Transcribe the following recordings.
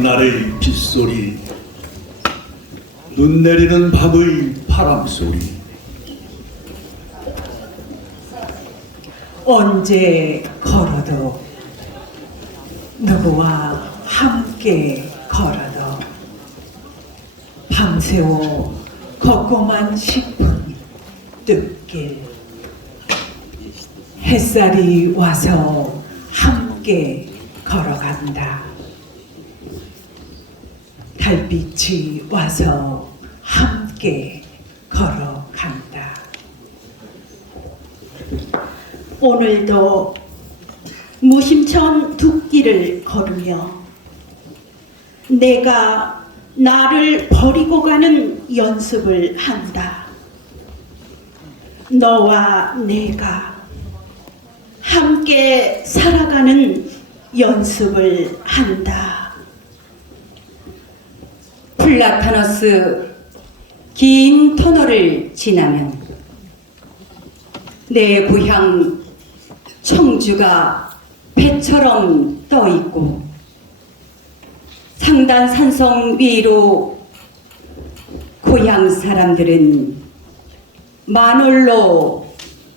맑은 날의 빗소리, 눈 내리는 밤의 바람소리. 언제 걸어도 누구와 함께 걸어도 밤새워 걷고만 싶은 뜻길. 햇살이 와서 함께 걸어간다. 달빛이 와서 함께 걸어간다. 오늘도 무심천 둑길을 걸으며 내가 나를 버리고 가는 연습을 한다. 너와 내가 함께 살아가는 연습을 한다. 플라타너스 긴 터널을 지나면 내 고향 청주가 배처럼 떠 있고 상단 산성 위로 고향 사람들은 만올로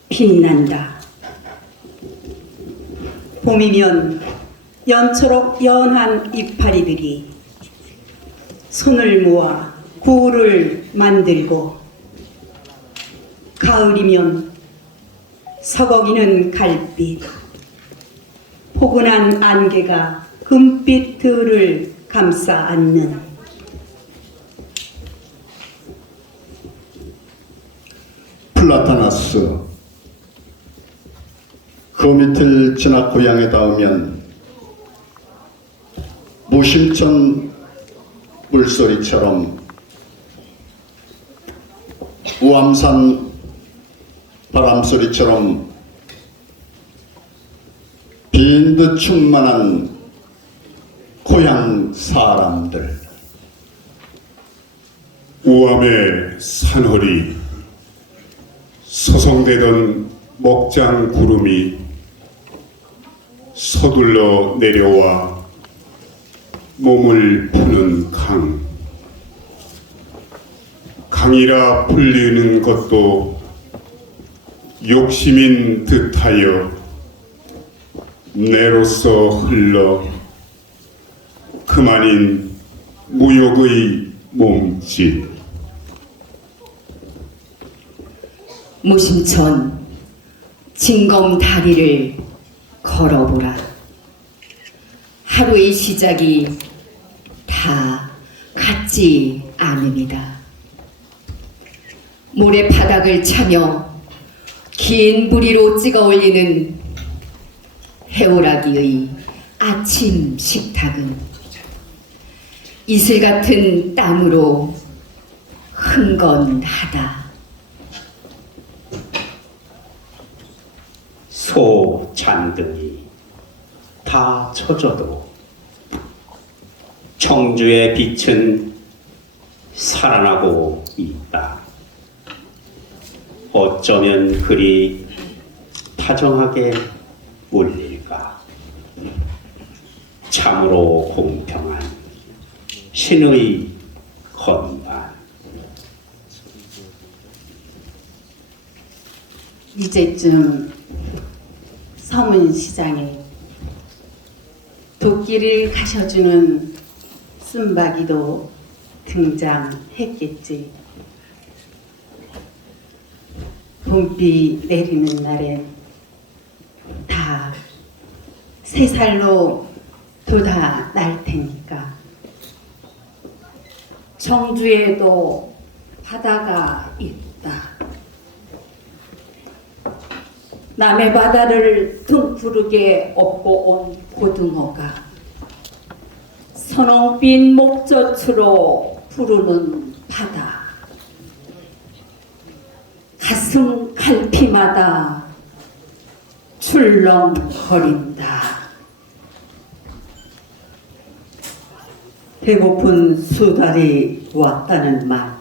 빛난다. 봄이면 연초록 연한 이파리들이 손을 모아 구를 만들고, 가을이면 서거기는 갈빛, 포근한 안개가 금빛 들을 감싸 안는 플라타나스, 그 밑을 지나 고향에 닿으면 무심천 물소리처럼 우암산 바람소리처럼 빈 듯 충만한 고향 사람들. 우암의 산허리, 서성대던 먹장 구름이 서둘러 내려와 몸을 푸는 강. 강이라 불리는 것도 욕심인 듯하여 내로서 흘러 그만인 무욕의 몸짓. 무심천 징검 다리를 걸어보라. 하루의 시작이 다 같지 않습니다. 모래바닥을 차며 긴 부리로 찍어 올리는 해오라기의 아침 식탁은 이슬 같은 땀으로 흥건하다. 소 잔등이 다 쳐져도 청주의 빛은 살아나고 있다. 어쩌면 그리 다정하게 울릴까. 참으로 공평한 신의 건반. 이제쯤 서문시장에 도끼를 가셔주는 쓴바귀도 등장했겠지. 봄비 내리는 날엔 다 새 살로 돋아날 테니까. 청주에도 바다가 있다. 남의 바다를 등푸르게 업고 온 고등어가 선홍빛 목젖으로 부르는 바다. 가슴 갈피마다 출렁거린다. 배고픈 수달이 왔다는 말,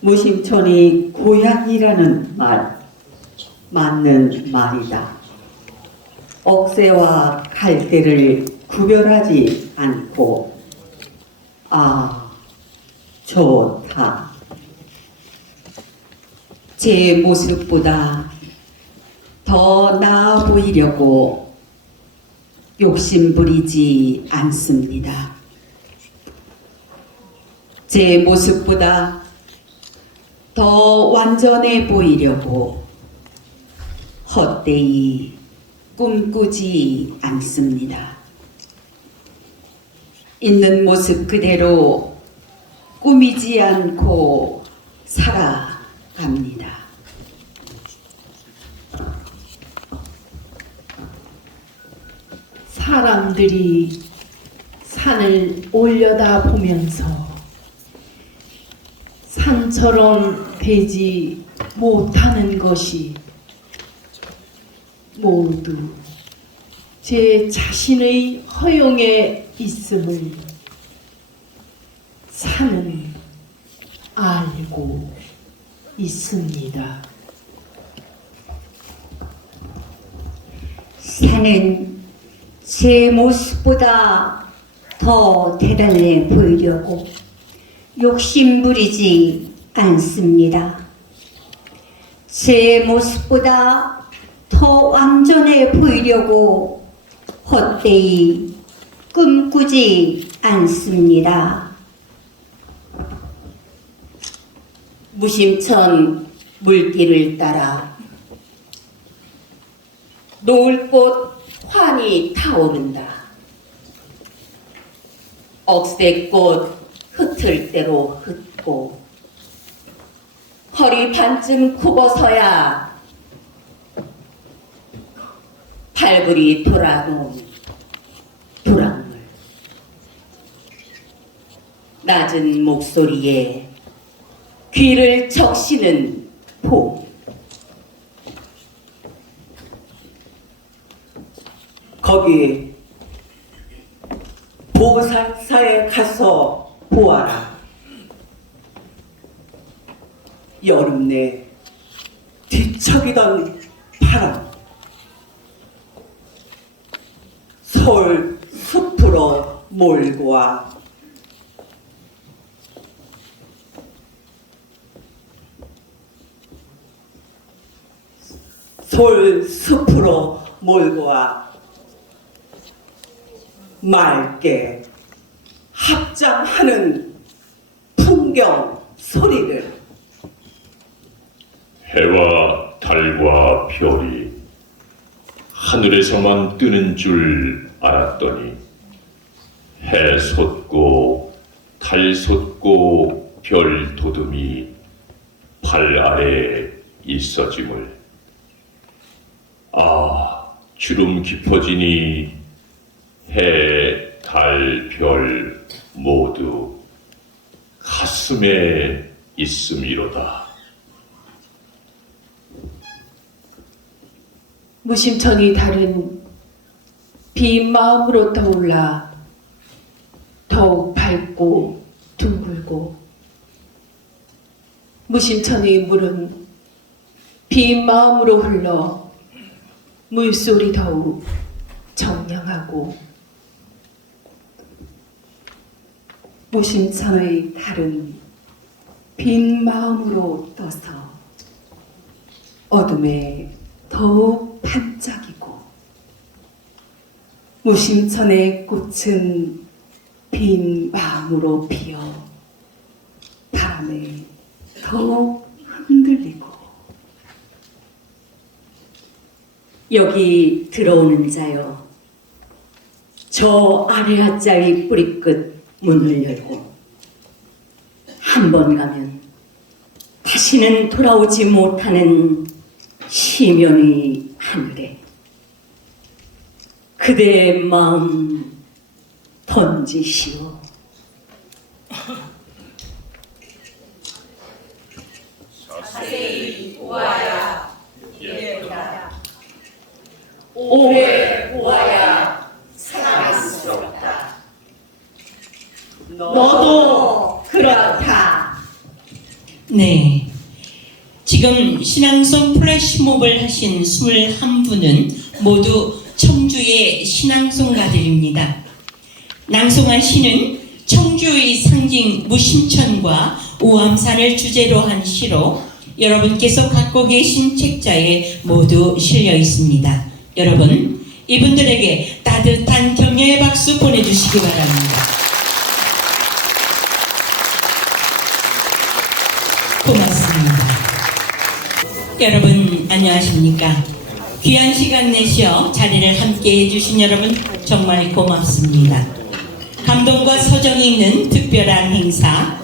무심천이 고향이라는 말, 맞는 말이다. 억새와 갈대를 구별하지 않고 아, 좋다. 제 모습보다 더 나아 보이려고 욕심부리지 않습니다. 제 모습보다 더 완전해 보이려고 헛되이 꿈꾸지 않습니다. 있는 모습 그대로 꾸미지 않고 살아갑니다. 사람들이 산을 올려다 보면서 산처럼 되지 못하는 것이 모두 제 자신의 허용에 있음을 산은 알고 있습니다. 산은 제 모습보다 더 대단해 보이려고 욕심부리지 않습니다. 제 모습보다 더 완전해 보이려고 헛되이 꿈꾸지 않습니다. 무심천 물길을 따라 노을 꽃 환히 타오른다. 억새꽃 흩을 대로 흩고 허리 반쯤 굽어서야 발굴이 돌아놓은 도랑물. 낮은 목소리에 귀를 적시는 봄. 거기 보살사에 가서 보아라. 여름 내 뒤척이던 바람, 서울 숲으로 몰고 와. 서울 숲으로 몰고 와. 맑게 합장하는 풍경 소리를. 해와 달과 별이 하늘에서만 뜨는 줄 알았더니 해 솟고 달 솟고 별 도둠이 발 아래에 있어짐을. 아, 주름 깊어지니 해, 달, 별 모두 가슴에 있음이로다. 무심천이 다른 빈 마음으로 떠올라 더욱 밝고 둥글고, 무심천의 물은 빈 마음으로 흘러 물소리 더욱 청량하고, 무심천의 달은 빈 마음으로 떠서 어둠에 더욱 반짝이고, 무심천의 꽃은 빈 마음으로 피어 바람에 더욱 흔들리고. 여기 들어오는 자여, 저 아래 하자의 뿌리끝 문을 열고 한 번 가면 다시는 돌아오지 못하는 시면의 하늘에 그대의 마음 던지시오. 오해 보아야 사랑스럽다. 너도 그렇다. 네. 지금 신앙송 플래시몹을 하신 21분은 모두 청주의 신앙송가들입니다. 낭송한 시는 청주의 상징 무심천과 우암산을 주제로 한 시로 여러분께서 갖고 계신 책자에 모두 실려 있습니다. 여러분, 이분들에게 따뜻한 격려의 박수 보내주시기 바랍니다. 고맙습니다. 여러분 안녕하십니까? 귀한 시간 내시어 자리를 함께 해주신 여러분 정말 고맙습니다. 감동과 서정이 있는 특별한 행사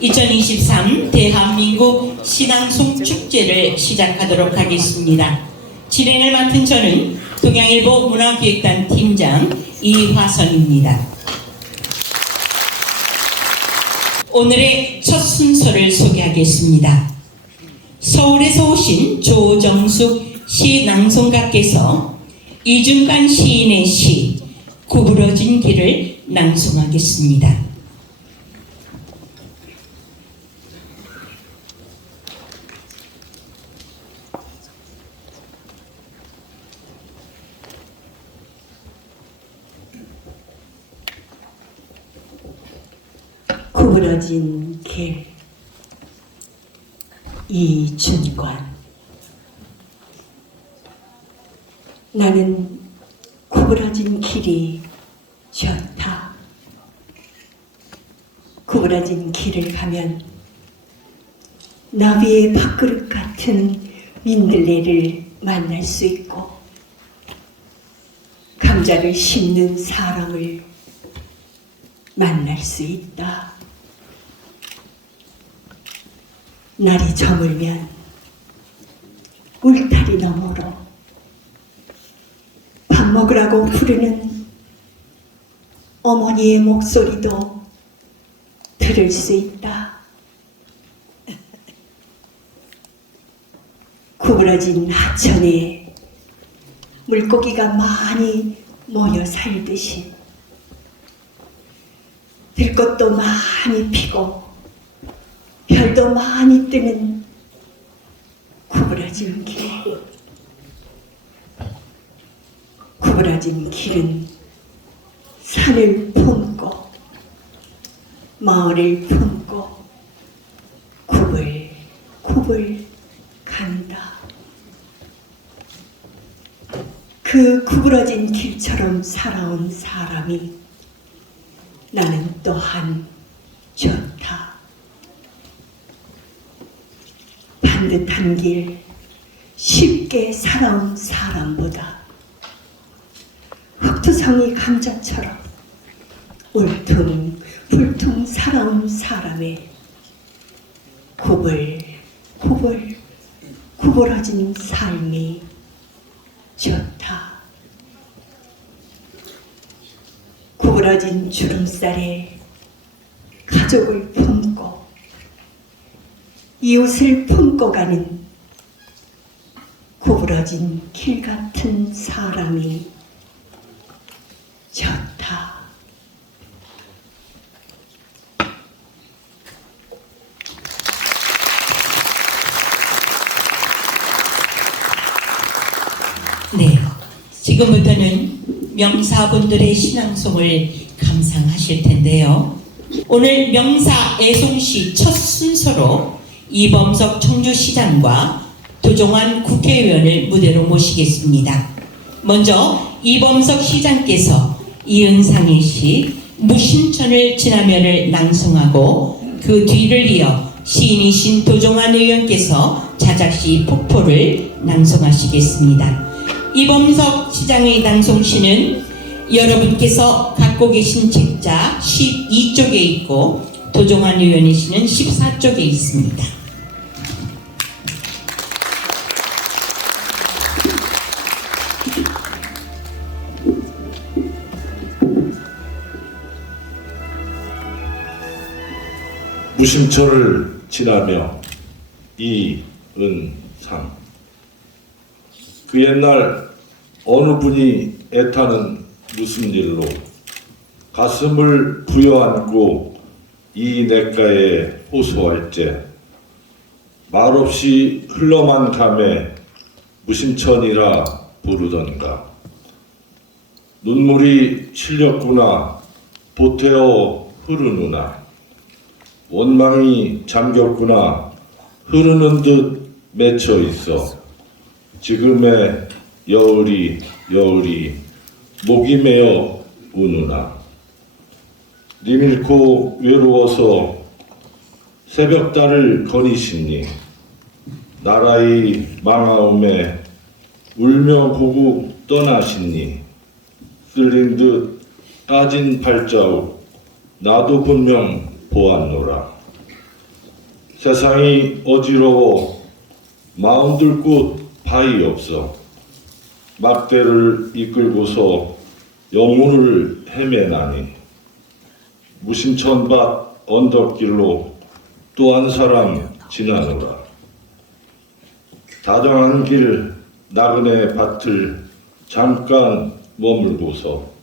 2023 대한민국 신앙송 축제를 시작하도록 하겠습니다. 진행을 맡은 저는 동양일보 문화기획단 팀장 이화선입니다. 오늘의 첫 순서를 소개하겠습니다. 서울에서 오신 조정숙 시낭송가께서 이중관 시인의 시 구부러진 길을 낭송하겠습니다. 구부러진 길. 이준관. 나는 구부러진 길이 좋다. 구부러진 길을 가면 나비의 밥그릇 같은 민들레를 만날 수 있고 감자를 심는 사람을 만날 수 있다. 날이 저물면 울타리 너머로 밥 먹으라고 부르는 어머니의 목소리도 들을 수 있다. 구부러진 하천에 물고기가 많이 모여 살듯이 들꽃도 많이 피고 별도 많이 뜨는 구부러진 길. 구부러진 길은 산을 품고 마을을 품고 구불구불 간다. 그 구부러진 길처럼 살아온 사람이 나는 또한 좋다. 반듯한 길, 쉽게 살아온 사람보다 흑투성이 감자처럼 울퉁불퉁 살아온 사람의 구부러진 삶이 좋다. 구부러진 주름살에 가족을 품고 이웃을 품고 가는 구부러진 길 같은 사람이 좋다. 네, 지금부터는 명사분들의 신앙송을 감상하실 텐데요. 오늘 명사 애송시 첫 순서로 이범석 청주시장과 도종환 국회의원을 무대로 모시겠습니다. 먼저 이범석 시장께서 이은상의 시 무심천을 지나면을 낭송하고 그 뒤를 이어 시인이신 도종환 의원께서 자작시 폭포를 낭송하시겠습니다. 이범석 시장의 낭송시는 여러분께서 갖고 계신 책자 12쪽에 있고 도종환 의원의 시는 14쪽에 있습니다. 무심천을 지나며 이은상. 그 옛날 어느 분이 애타는 무슨 일로 가슴을 부여안고 이 냇가에 호소할 때 말없이 흘러만 가매 무심천이라 부르던가. 눈물이 실렸구나 보태어 흐르누나 원망이 잠겼구나 흐르는 듯 맺혀 있어 지금의 여울이 목이 메어 우누나 님 잃고 외로워서 새벽달을 거니시니 나라의 망하움에 울며 고국 떠나시니 쓸린 듯 까진 발자국 나도 분명 보았노라 세상이 어지러워 마음 들 곳 바위 없어 막대를 이끌고서 영혼을 헤매나니 무심천밭 언덕길로 또 한 사람 지나노라 다정한 길 나그네 밭을 잠깐 머물고서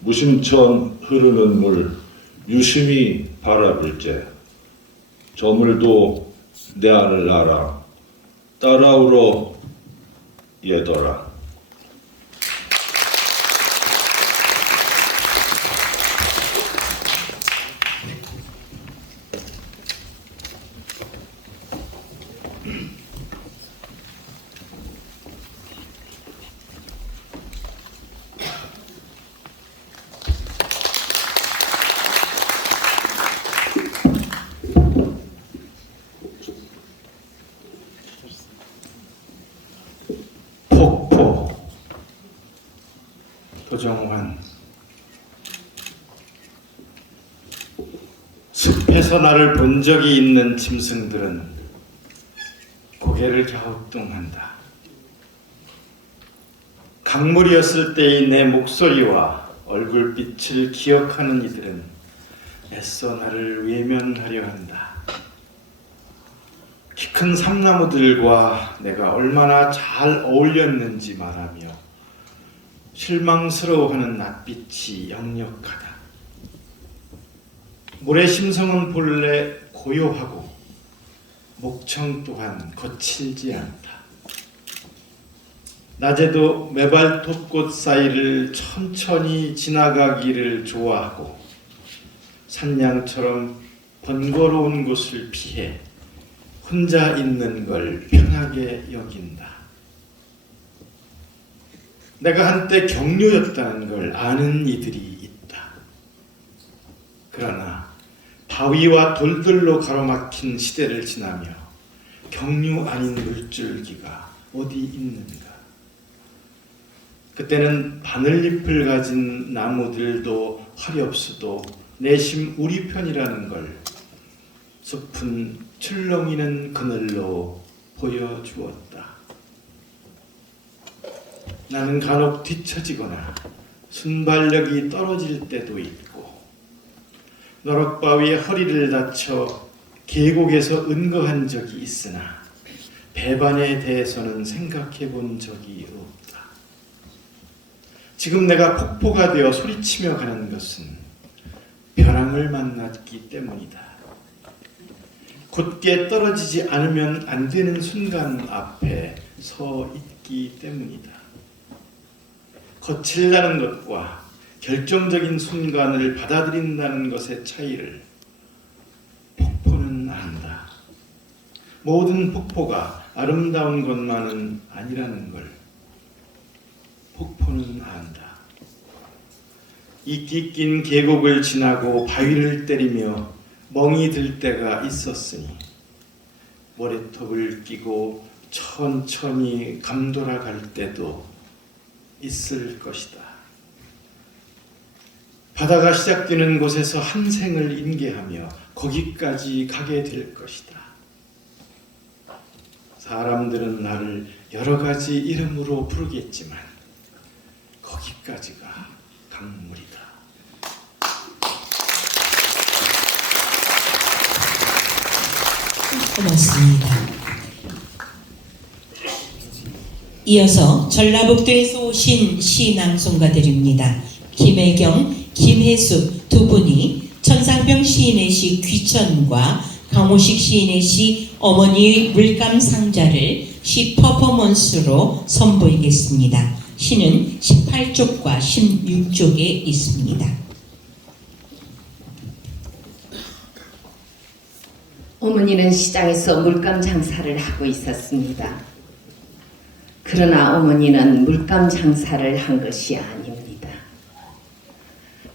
무심천 흐르는 물 유심히 바라볼 때 저 물도 내 안을 알아 따라오러 얘더라. 도정환 숲에서 나를 본 적이 있는 짐승들은 고개를 갸우뚱한다. 강물이었을 때의 내 목소리와 얼굴빛을 기억하는 이들은 애써 나를 외면하려 한다. 키 큰 삼나무들과 내가 얼마나 잘 어울렸는지 말하며 실망스러워하는 낯빛이 역력하다. 모래심성은 본래 고요하고 목청 또한 거칠지 않다. 낮에도 매발톱꽃 사이를 천천히 지나가기를 좋아하고 산양처럼 번거로운 곳을 피해 혼자 있는 걸 편하게 여긴다. 내가 한때 경류였다는 걸 아는 이들이 있다. 그러나 바위와 돌들로 가로막힌 시대를 지나며 경류 아닌 물줄기가 어디 있는가. 그때는 바늘잎을 가진 나무들도 화렵수도 내심 우리 편이라는 걸 숲은 출렁이는 그늘로 보여주었다. 나는 간혹 뒤처지거나 순발력이 떨어질 때도 있고 너럭바위에 허리를 다쳐 계곡에서 은거한 적이 있으나 배반에 대해서는 생각해 본 적이 없다. 지금 내가 폭포가 되어 소리치며 가는 것은 벼랑을 만났기 때문이다. 곧게 떨어지지 않으면 안 되는 순간 앞에 서 있기 때문이다. 거칠다는 것과 결정적인 순간을 받아들인다는 것의 차이를 폭포는 안다. 모든 폭포가 아름다운 것만은 아니라는 걸 폭포는 안다. 이 깃긴 계곡을 지나고 바위를 때리며 멍이 들 때가 있었으니 모래톱을 끼고 천천히 감돌아갈 때도 있을 것이다. 바다가 시작되는 곳에서 한 생을 인계하며 거기까지 가게 될 것이다. 사람들은 나를 여러 가지 이름으로 부르겠지만 거기까지가 강물이다. 고맙습니다. 이어서 전라북도에서 오신 시낭송가들입니다. 김혜경, 김혜숙 두 분이 천상병 시인의 시 귀천과 강호식 시인의 시 어머니의 물감 상자를 시 퍼포먼스로 선보이겠습니다. 시는 18쪽과 16쪽에 있습니다. 어머니는 시장에서 물감 장사를 하고 있었습니다. 그러나 어머니는 물감 장사를 한 것이 아닙니다.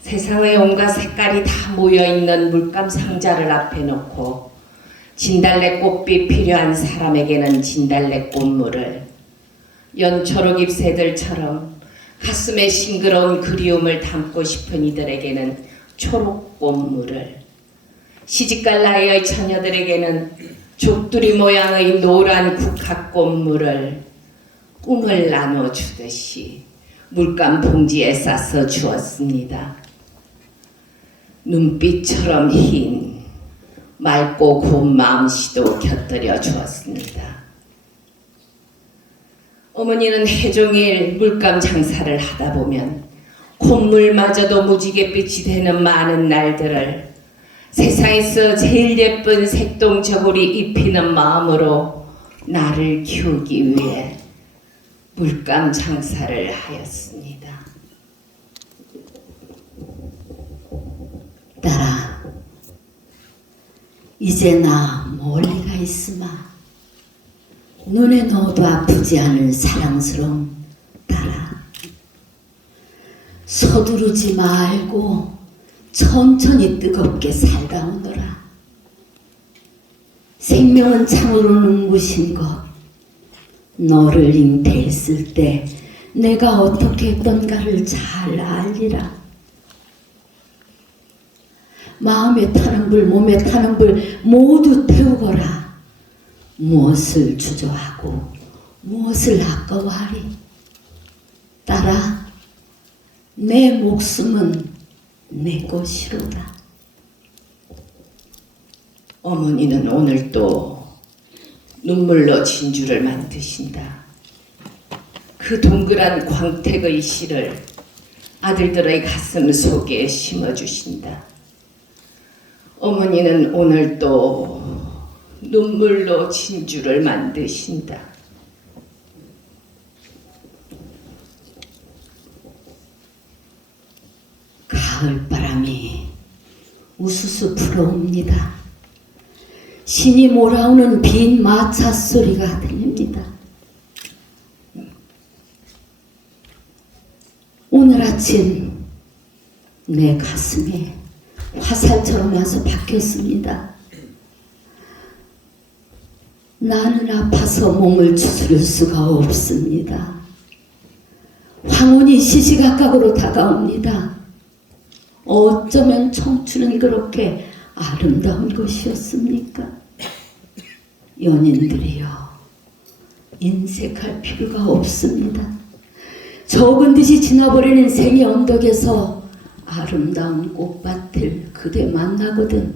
세상의 온갖 색깔이 다 모여있는 물감 상자를 앞에 놓고 진달래꽃이 필요한 사람에게는 진달래꽃물을, 연초록 잎새들처럼 가슴에 싱그러운 그리움을 담고 싶은 이들에게는 초록꽃물을, 시집갈 나이의 처녀들에게는 족두리 모양의 노란 국화꽃물을 꿈을 나눠주듯이 물감 봉지에 싸서 주었습니다. 눈빛처럼 흰 맑고 고운 마음씨도 곁들여 주었습니다. 어머니는 해종일 물감 장사를 하다 보면 콧물마저도 무지갯빛이 되는 많은 날들을 세상에서 제일 예쁜 색동저고리 입히는 마음으로 나를 키우기 위해 물감 장사를 하였습니다. 딸아, 이제 나 멀리가 있으마. 눈에 넣어도 아프지 않을 사랑스러운 딸아, 서두르지 말고 천천히 뜨겁게 살다 오너라. 생명은 참으로 눈부신 것. 너를 잉태했을 때 내가 어떻게 했던가를 잘 알리라. 마음에 타는 불, 몸에 타는 불 모두 태우거라. 무엇을 주저하고 무엇을 아까워하리. 딸아, 내 목숨은 내 것이로다. 어머니는 오늘 또 눈물로 진주를 만드신다. 그 동그란 광택의 실을 아들들의 가슴 속에 심어주신다. 어머니는 오늘 또 눈물로 진주를 만드신다. 가을바람이 우수수 불어옵니다. 신이 몰아오는 빈 마차 소리가 들립니다. 오늘 아침 내 가슴에 화살처럼 와서 박혔습니다. 나는 아파서 몸을 추스릴 수가 없습니다. 황혼이 시시각각으로 다가옵니다. 어쩌면 청춘은 그렇게 아름다운 것이었습니까? 연인들이여, 인색할 필요가 없습니다. 적은 듯이 지나버리는 생의 언덕에서 아름다운 꽃밭을 그대 만나거든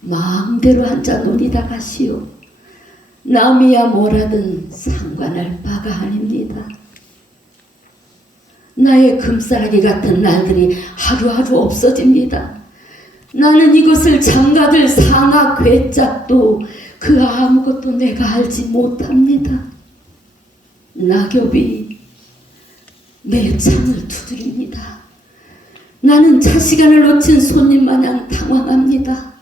마음대로 앉아 놀이다 가시오. 남이야 뭐라든 상관할 바가 아닙니다. 나의 금싸라기 같은 날들이 하루하루 없어집니다. 나는 이것을 장가들 상하 괴짝도 그 아무것도 내가 알지 못합니다. 낙엽이 내 창을 두드립니다. 나는 차시간을 놓친 손님 마냥 당황합니다.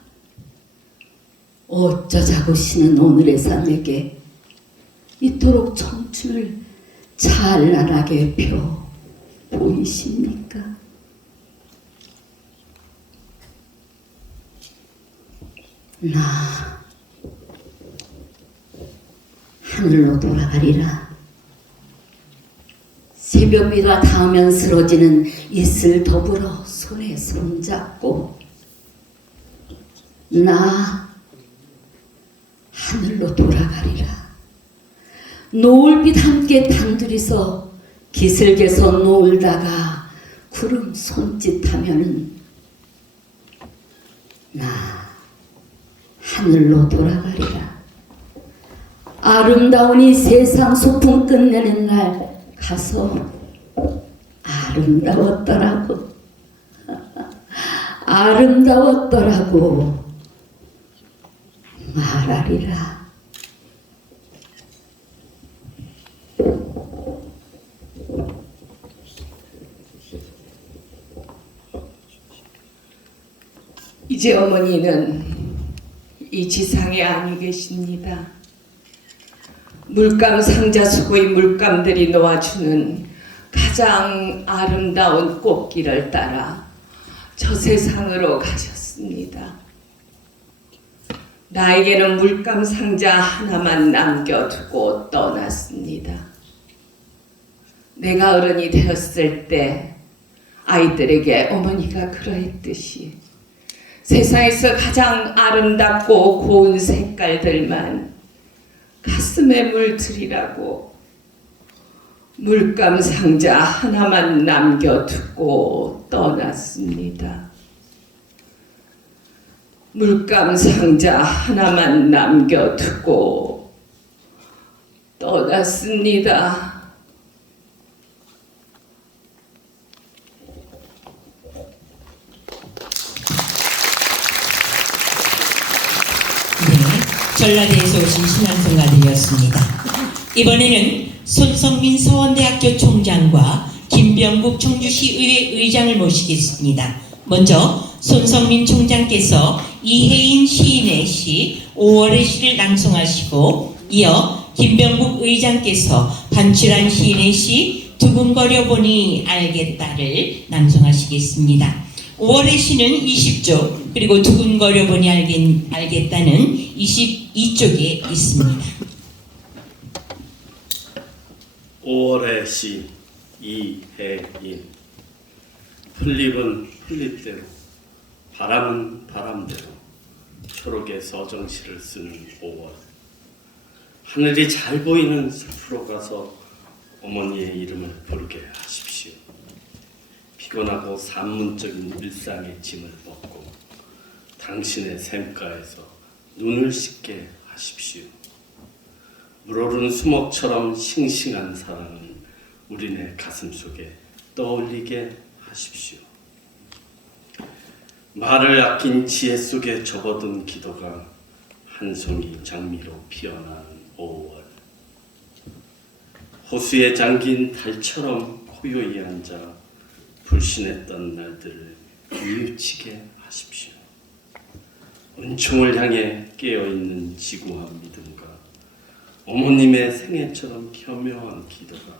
어쩌자고 신은 오늘의 삶에게 이토록 청춘을 찬란하게 펴 보이십니까? 나 하늘로 돌아가리라. 새벽비가 닿으면 쓰러지는 이슬 더불어 손에 손잡고 나 하늘로 돌아가리라. 노을빛 함께 단둘이서 기슭에서 놀다가 구름 손짓하면은 나 하늘로 돌아가리라. 아름다운 이 세상 소풍 끝내는 날 가서 아름다웠더라고. 아름다웠더라고 말하리라. 이제 어머니는 이 지상에 아니 계십니다. 물감 상자 속의 물감들이 놓아주는 가장 아름다운 꽃길을 따라 저 세상으로 가셨습니다. 나에게는 물감 상자 하나만 남겨두고 떠났습니다. 내가 어른이 되었을 때 아이들에게 어머니가 그러했듯이 세상에서 가장 아름답고 고운 색깔들만 가슴에 물들이라고 물감 상자 하나만 남겨두고 떠났습니다. 물감 상자 하나만 남겨두고 떠났습니다. 전라도에서 오신 신앙송가들이었습니다. 이번에는 손성민 서원대학교 총장과 김병국 청주시의회 의장을 모시겠습니다. 먼저 손성민 총장께서 이혜인 시인의 시 5월의 시를 낭송하시고 이어 김병국 의장께서 반출한 시인의 시 두근거려 보니 알겠다를 낭송하시겠습니다. 5월의 시는 20쪽 그리고 두근거려 보니 알겠다는 22쪽에 있습니다. 5월의 시 이혜인. 풀잎은 풀잎대로 바람은 바람대로 초록의 서정시를 쓰는 5월. 하늘이 잘 보이는 숲으로 가서 어머니의 이름을 부르게 하십시오. 피곤하고 산문적인 일상의 짐을 벗고 당신의 샘가에서 눈을 씻게 하십시오. 물오르는 수목처럼 싱싱한 사랑을 우리네 가슴 속에 떠올리게 하십시오. 말을 아낀 지혜 속에 접어든 기도가 한 송이 장미로 피어나는 5월. 호수에 잠긴 달처럼 고요히 앉아 불신했던 날들을 뉘우치게 하십시오. 은총을 향해 깨어있는 지구한 믿음과 어머님의 생애처럼 겸허한 기도가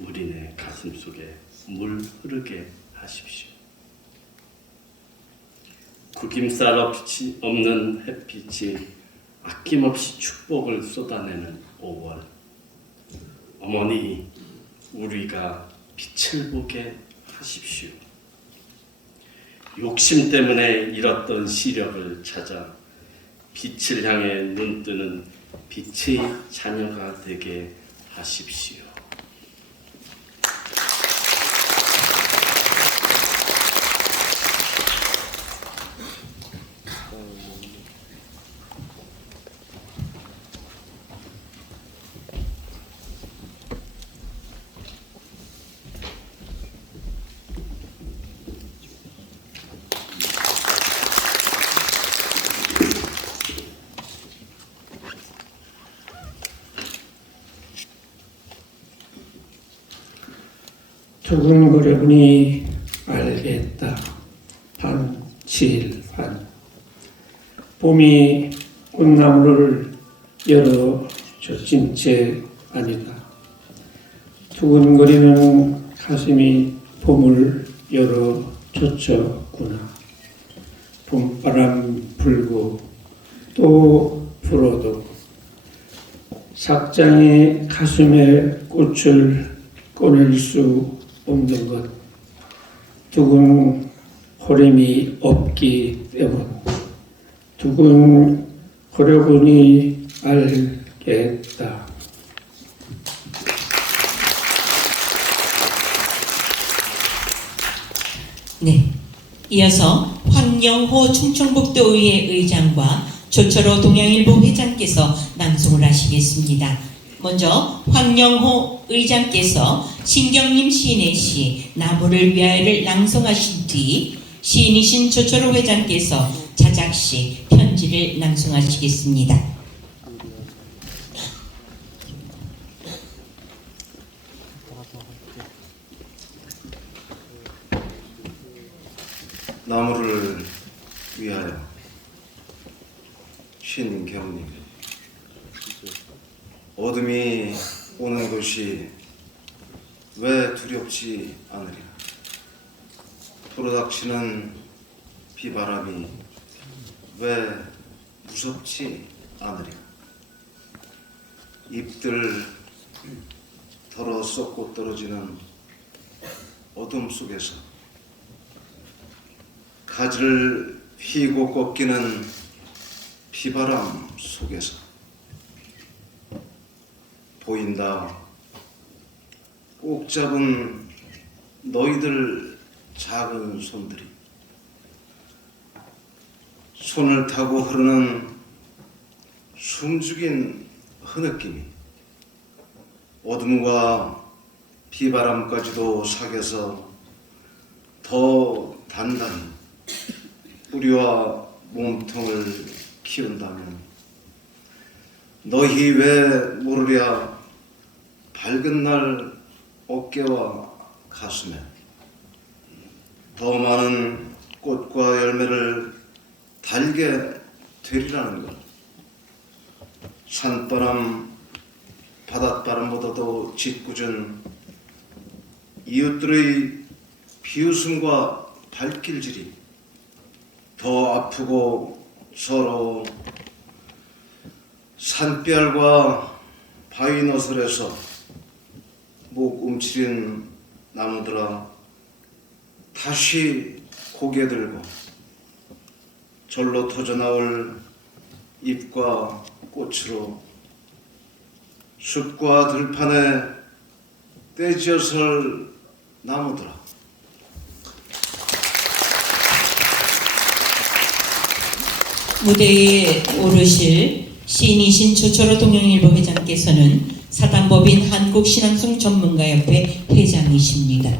우리네 가슴 속에 물 흐르게 하십시오. 구김살 없는 햇빛이 아낌없이 축복을 쏟아내는 5월. 어머니, 우리가 빛을 보게 하십시오. 욕심 때문에 잃었던 시력을 찾아 빛을 향해 눈뜨는 빛의 자녀가 되게 하십시오. 두근거려보니 알겠다. 반칠반. 봄이 꽃나무를 열어젖힌 채 아니다. 두근거리는 가슴이 봄을 열어젖혔구나. 봄바람 불고 또 불어도 삭장의 가슴에 꽃을 꺼낼 수 없는 것, 두근거림이 없기 때문. 두근거려보니 알겠다. 네, 이어서 황영호 충청북도의회 의장과 조철호 동양일보 회장께서 낭송을 하시겠습니다. 먼저 황영호 의장께서 신경림 시인의 시 나무를 위하여를 낭송하신 뒤 시인이신 조철호 회장께서 자작시 편지를 낭송하시겠습니다. 나무를 위하여. 신경님, 어둠이 오는 것이 왜 두렵지 않으랴? 불어닥치는 비바람이 왜 무섭지 않으랴? 잎들 덜어 썩고 떨어지는 어둠 속에서 가지를 휘고 꺾이는 비바람 속에서 보인다. 꼭 잡은 너희들 작은 손들이 손을 타고 흐르는 숨죽인 흐느낌이 어둠과 비바람까지도 사귀어서 더 단단히 뿌리와 몸통을 키운다면 너희 왜 모르랴? 밝은 날 어깨와 가슴에 더 많은 꽃과 열매를 달게 되리라는 것. 산바람, 바닷바람보다도 짓궂은 이웃들의 비웃음과 발길질이 더 아프고 서러워 산비알과 바위너슬에서 목 움츠린 나무들아 다시 고개 들고 절로 터져나올 잎과 꽃으로 숲과 들판에 떼지어설 나무들아 무대에 오르실 시인이신 조철호 동양일보 회장께서는 사단법인 한국신앙송 전문가협회 회장이십니다.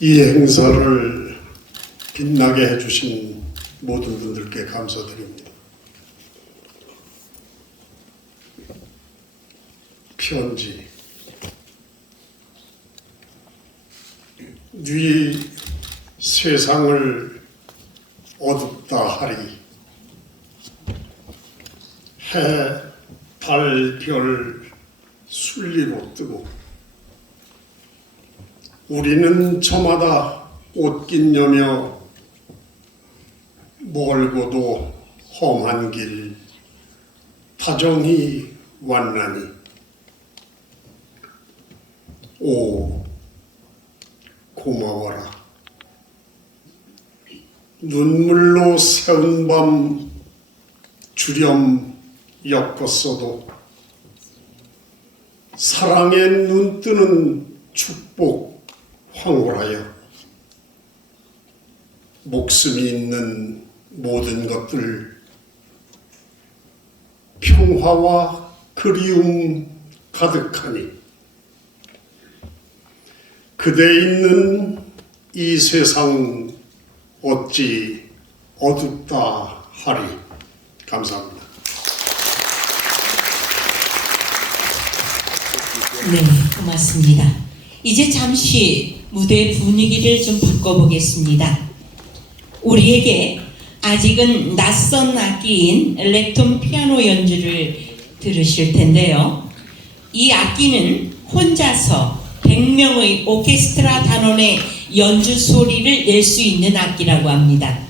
이 행사를 빛나게 해주신 모든 분들께 감사드립니다. 편지. 네 세상을 어둡다 하리. 해, 달, 별 술리고 뜨고 우리는 저마다 옷깃 여며 멀고도 험한 길 다정히 왔나니 오 고마워라. 눈물로 새운 밤 주렴 엮었어도 사랑에 눈뜨는 축복 황홀하여 목숨이 있는 모든 것들 평화와 그리움 가득하니 그대 있는 이 세상 어찌 어둡다 하리. 감사합니다. 네, 고맙습니다. 이제 잠시 무대 분위기를 좀 바꿔보겠습니다. 우리에게 아직은 낯선 악기인 엘렉톤 피아노 연주를 들으실 텐데요. 이 악기는 혼자서 100명의 오케스트라 단원의 연주 소리를 낼 수 있는 악기라고 합니다.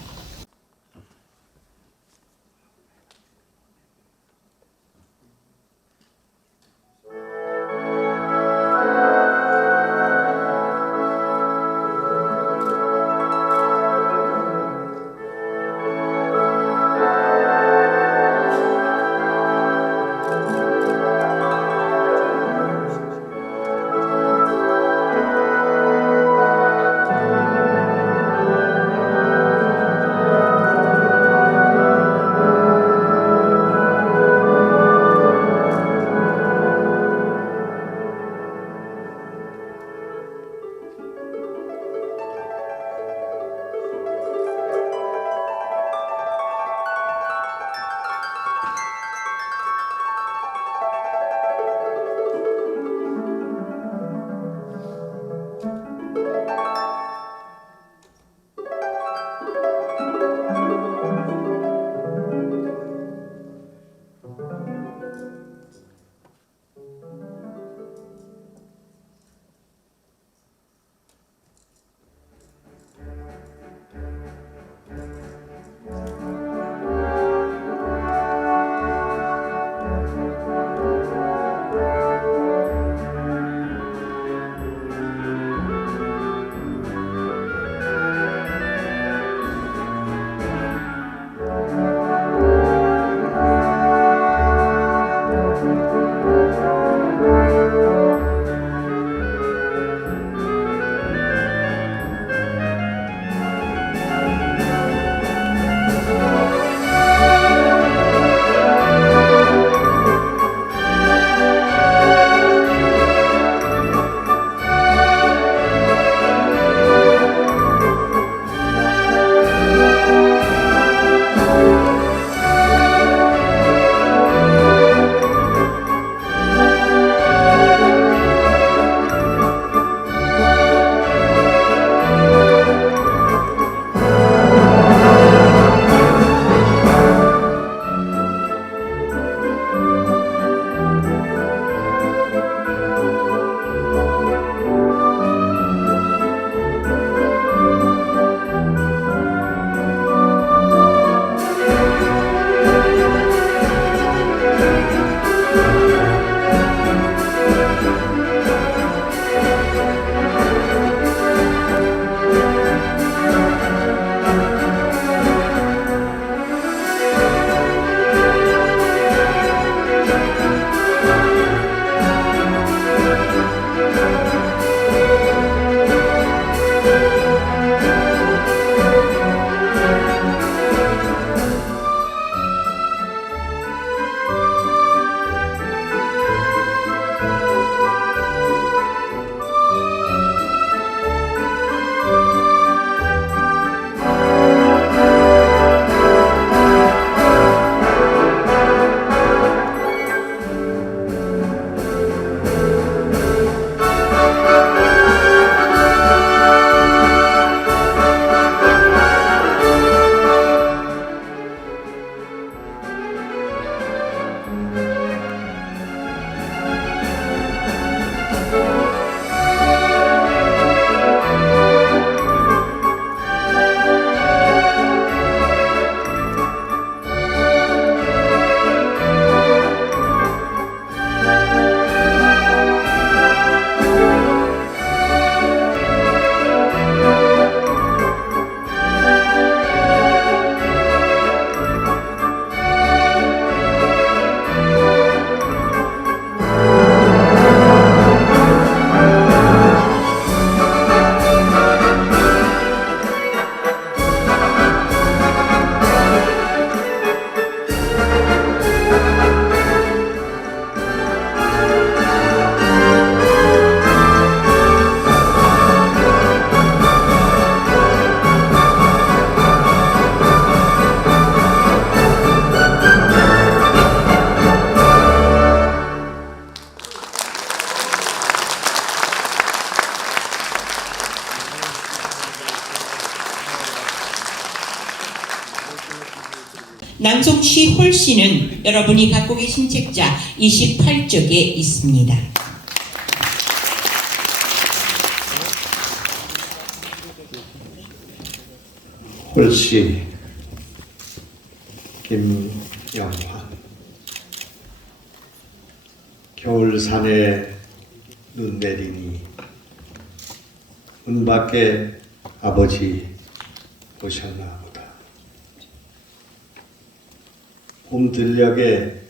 낭송시 홀씨는 여러분이 갖고 계신 책자 28쪽에 있습니다. 홀씨 김영환. 겨울산에 눈 내리니 문 밖에 아버지 오셨나 보다. 봄 들녘에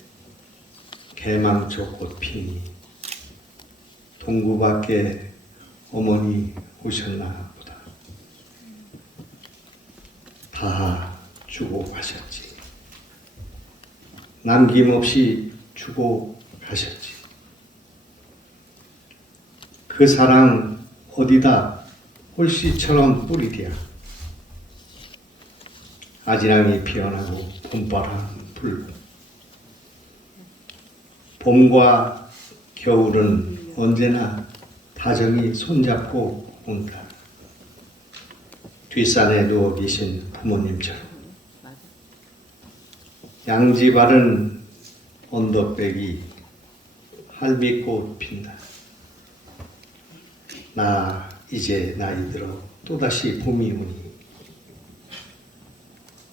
개망초 꽃 피니 동구 밖에 어머니 오셨나 보다. 다 주고 가셨지. 남김없이 주고 가셨지. 그 사랑 어디다 홀씨처럼 뿌리랴. 아지랑이 피어나고 봄바람 불고. 봄과 겨울은 언제나 다정히 손잡고 온다. 뒷산에 누워 계신 부모님처럼. 양지 바른 언덕배기 할미꽃 핀다. 나 이제 나이 들어 또다시 봄이 오니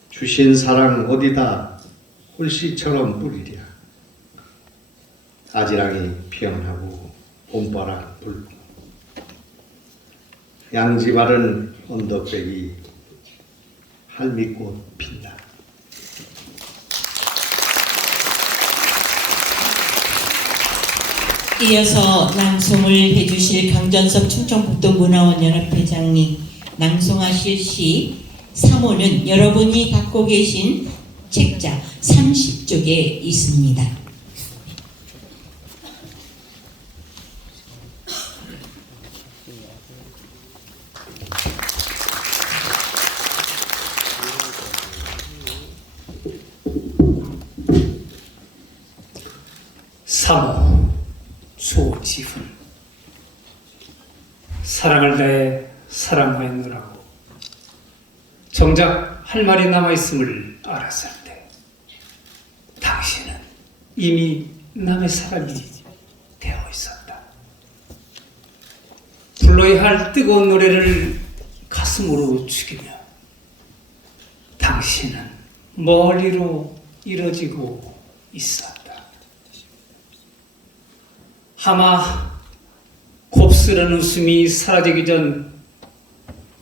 주신 사랑 어디다 홀씨처럼 뿌리랴. 아지랑이 피어나고 봄바람 불고 양지 바른 언덕배기 할미꽃 핀다. 이어서 낭송을 해주실 강전섭 충청북도문화원연합회장님 낭송하실 시 3호는 여러분이 갖고 계신 책자 30쪽에 있습니다. 사모 소지훈. 사랑을 다해 사랑하였노라고 정작 할 말이 남아있음을 알았을 때 당신은 이미 남의 사랑이 되어 있었다. 불러야 할 뜨거운 노래를 가슴으로 죽이며 당신은 멀리로 이뤄지고 있었다. 아마 곱슬한 웃음이 사라지기 전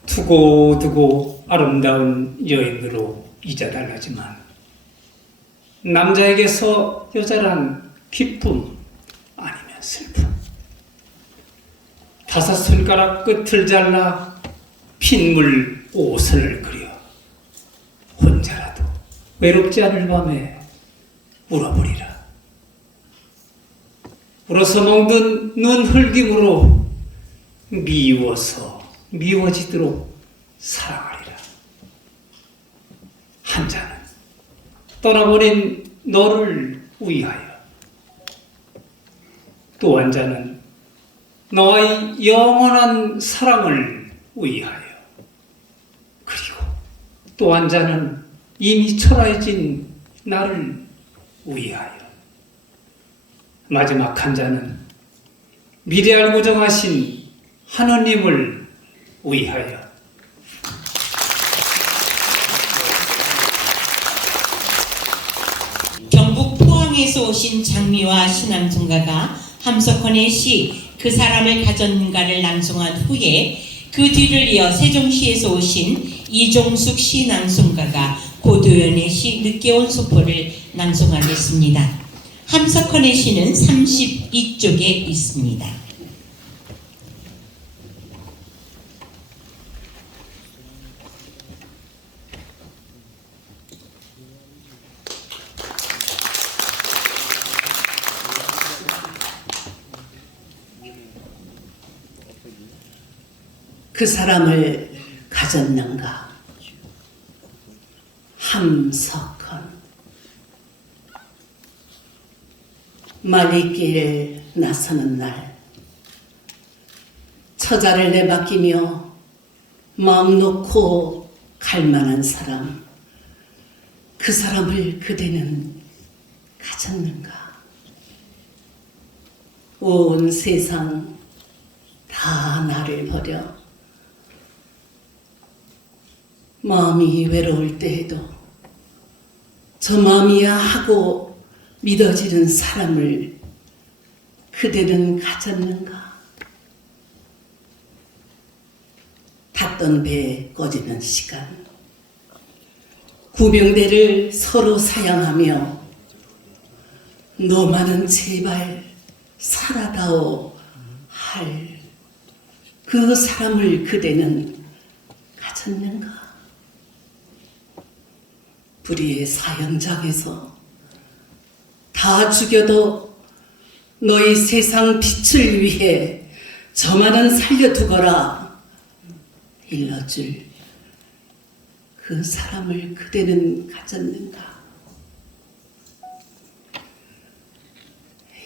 두고두고 아름다운 여인으로 잊어달라지만 남자에게서 여자란 기쁨 아니면 슬픔. 5 손가락 끝을 잘라 핏물 옷을 그려 혼자라도 외롭지 않을 밤에 울어버리라. 울어서 멍든 눈 흘김으로 미워서 미워지도록 사랑하리라. 한 자는 떠나버린 너를 위하여, 또 한 자는 너와의 영원한 사랑을 위하여, 그리고 또 한 자는 이미 초라해진 나를 위하여, 마지막 한 자는 미래를 고정하신 하느님을 위하여. 경북 포항에서 오신 장미와 신앙송가가 함석헌의 시 그 사람을 가졌는가를 낭송한 후에 그 뒤를 이어 세종시에서 오신 이종숙 시낭송가가 고도연의 시 늦게 온 소포를 낭송하겠습니다. 함석헌의 시는 32쪽에 있습니다. 그 사람을 가졌는가? 함석헌. 말리길 나서는 날 처자를 내맡기며 마음 놓고 갈 만한 사람, 그 사람을 그대는 가졌는가? 온 세상 다 나를 버려 마음이 외로울 때에도 저 마음이야 하고 믿어지는 사람을 그대는 가졌는가? 탔던 배 꺼지는 시간, 구명대를 서로 사양하며 너만은 제발 살아다오 할 그 사람을 그대는 가졌는가? 불의의 사형장에서 다 죽여도 너희 세상 빛을 위해 저만은 살려두거라 일러줄 그 사람을 그대는 가졌는가?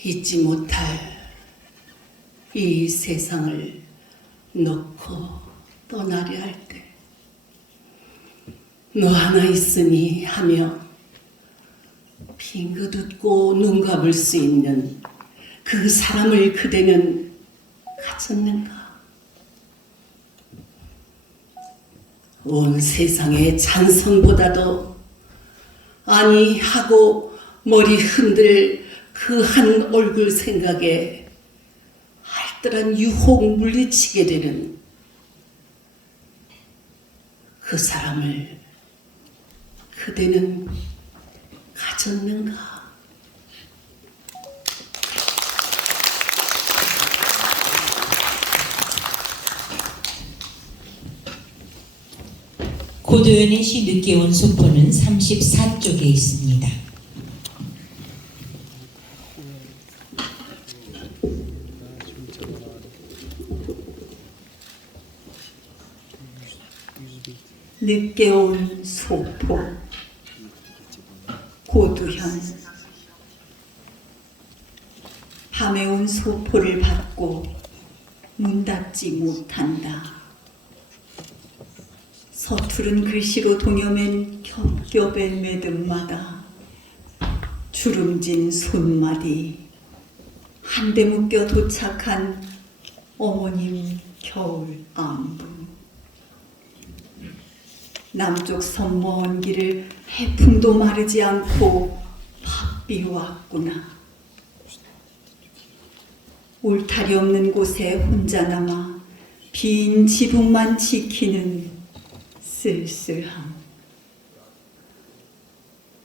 잊지 못할 이 세상을 놓고 떠나려 할 때 너 하나 있으니 하며 빙긋 웃고 눈 감을 수 있는 그 사람을 그대는 가졌는가? 온 세상의 찬성보다도 아니 하고 머리 흔들 그 한 얼굴 생각에 알뜰한 유혹 물리치게 되는 그 사람을 그대는 가졌는가? 고도연의 시 늦게 온 소포는 34쪽에 있습니다. 늦게 온 소포 고두현. 밤에 온 소포를 받고 문 닫지 못한다. 서투른 글씨로 동여맨 겹겹의 매듭마다 주름진 손마디 한데 묶여 도착한 어머님 겨울 안부. 남쪽 섬 먼 길을 해풍도 마르지 않고 바삐 왔구나. 울타리 없는 곳에 혼자 남아 빈 지붕만 지키는 쓸쓸함.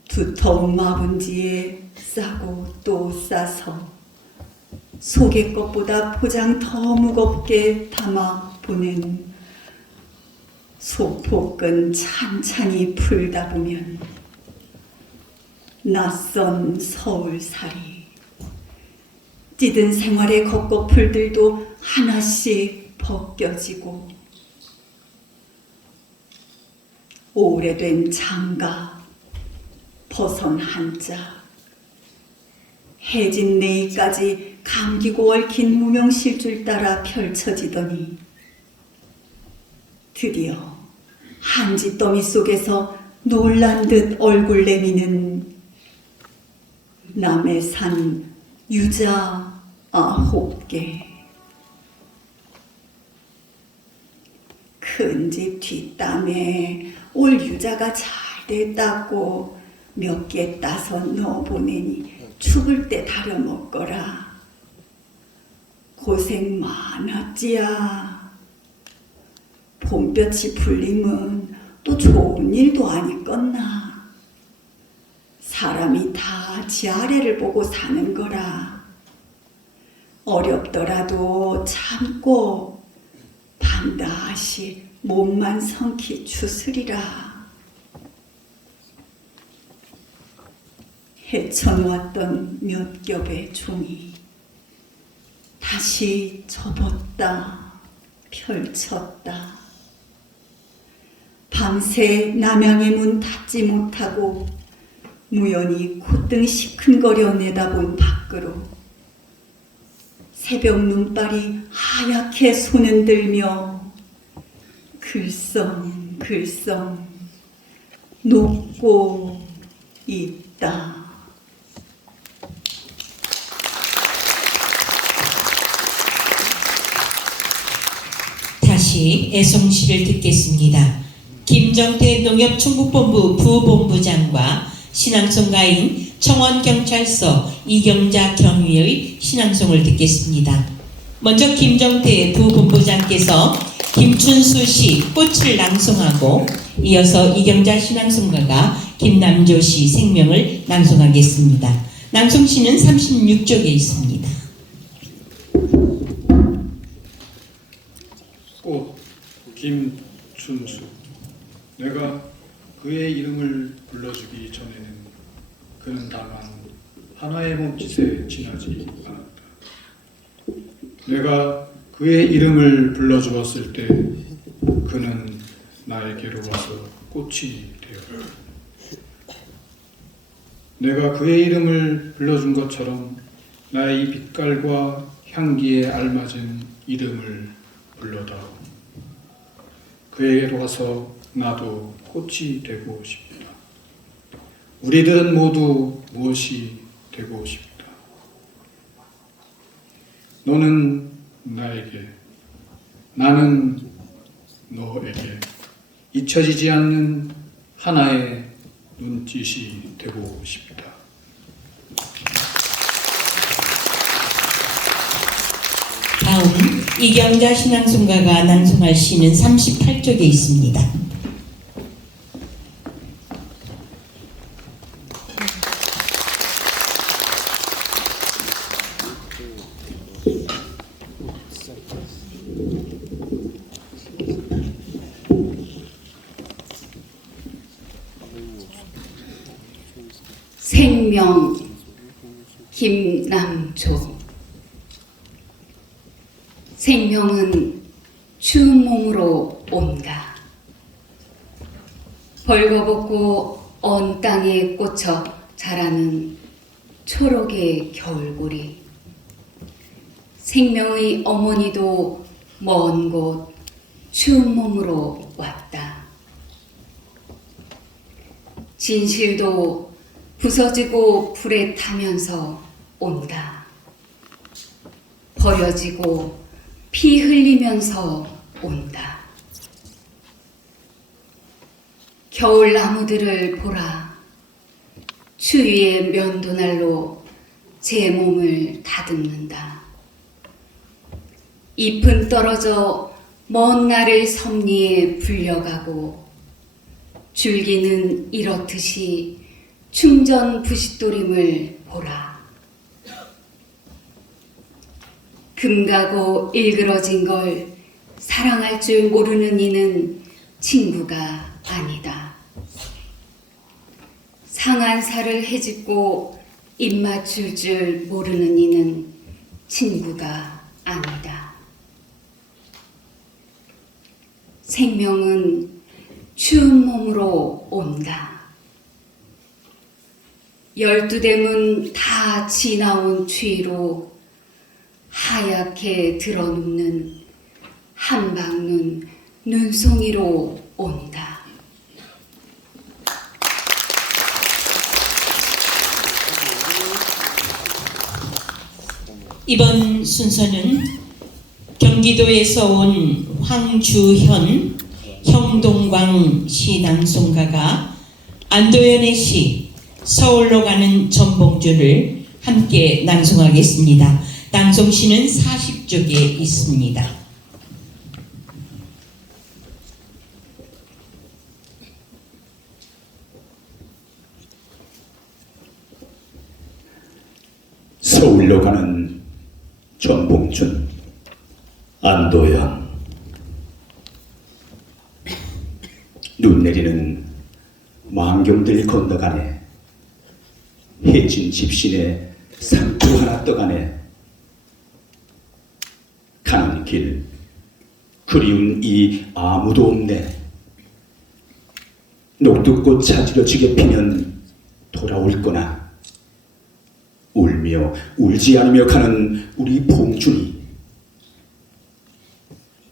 두터운 마분지에 싸고 또 싸서 속의 것보다 포장 더 무겁게 담아 보낸 소포끈 찬찬히 풀다 보면 낯선 서울살이 찌든 생활의 겉꺼풀들도 하나씩 벗겨지고 오래된 장가 버선 한자 해진 내일까지 감기고 얽힌 무명실줄 따라 펼쳐지더니 드디어 한짓더미 속에서 놀란 듯 얼굴 내미는 남의 산 유자 9개. 큰 집 뒷담에 올 유자가 잘 됐다고 몇 개 따서 넣어보내니 죽을 때 다려 먹거라. 고생 많았지야. 봄볕이 풀리면 또 좋은 일도 아니겠나. 사람이 다 지 아래를 보고 사는 거라. 어렵더라도 참고 반드시 몸만 성키 추스리라. 헤쳐놓았던 몇 겹의 종이 다시 접었다 펼쳤다. 밤새 남양의 문 닫지 못하고 무연히 콧등 시큰거려 내다본 밖으로 새벽 눈발이 하얗게 손은 들며 글썽글썽 높고 있다. 다시 애송시를 듣겠습니다. 김정태 농협충북본부 부본부장과 신앙송가인 청원경찰서 이경자 경위의 신앙송을 듣겠습니다. 먼저 김정태 부본부장께서 김춘수 시 꽃을 낭송하고 이어서 이경자 신앙송가가 김남조 시 생명을 낭송하겠습니다. 낭송시는 36쪽에 있습니다. 꽃 김춘수. 내가 그의 이름을 불러주기 전에는 그는 다만 하나의 몸짓에 지나지 않았다. 내가 그의 이름을 불러주었을 때 그는 나에게로 와서 꽃이 되었다. 내가 그의 이름을 불러준 것처럼 나의 빛깔과 향기에 알맞은 이름을 불러다오. 그에게로 와서 나도 꽃이 되고 싶다. 우리들은 모두 무엇이 되고 싶다. 너는 나에게, 나는 너에게 잊혀지지 않는 하나의 눈짓이 되고 싶다. 다음 이경자 신앙송가가 낭송할 시는 38쪽에 있습니다. 생명 김남조. 생명은 추운 몸으로 온다. 벌거벗고 언 땅에 꽂혀 자라는 초록의 겨울보리. 생명의 어머니도 먼 곳 추운 몸으로 왔다. 진실도 부서지고 불에 타면서 온다. 버려지고 피 흘리면서 온다. 겨울 나무들을 보라. 추위의 면도날로 제 몸을 다듬는다. 잎은 떨어져 먼 나를 섭리에 불려가고 줄기는 이렇듯이 충전 부싯돌임을 보라. 금가고 일그러진 걸 사랑할 줄 모르는 이는 친구가 아니다. 상한 살을 헤집고 입 맞출 줄 모르는 이는 친구가 아니다. 생명은 추운 몸으로 온다. 12대문 다 지나온 추위로 하얗게 드러눕는 한방눈 눈송이로 온다. 이번 순서는 경기도에서 온 황주현, 형동광 시낭송가가 안도연의 시 서울로 가는 전봉주를 함께 낭송하겠습니다. 낭송시는 40쪽에 있습니다. 서울로 가는 전봉준, 안도연. 눈 내리는 망경들 건너가네. 해진 집신에 상투 하나 떠가네. 가는 길 그리운 이 아무도 없네. 녹두꽃 찾으러 지게 피면 돌아올 거나 울며 울지 않으며 가는 우리 봉준이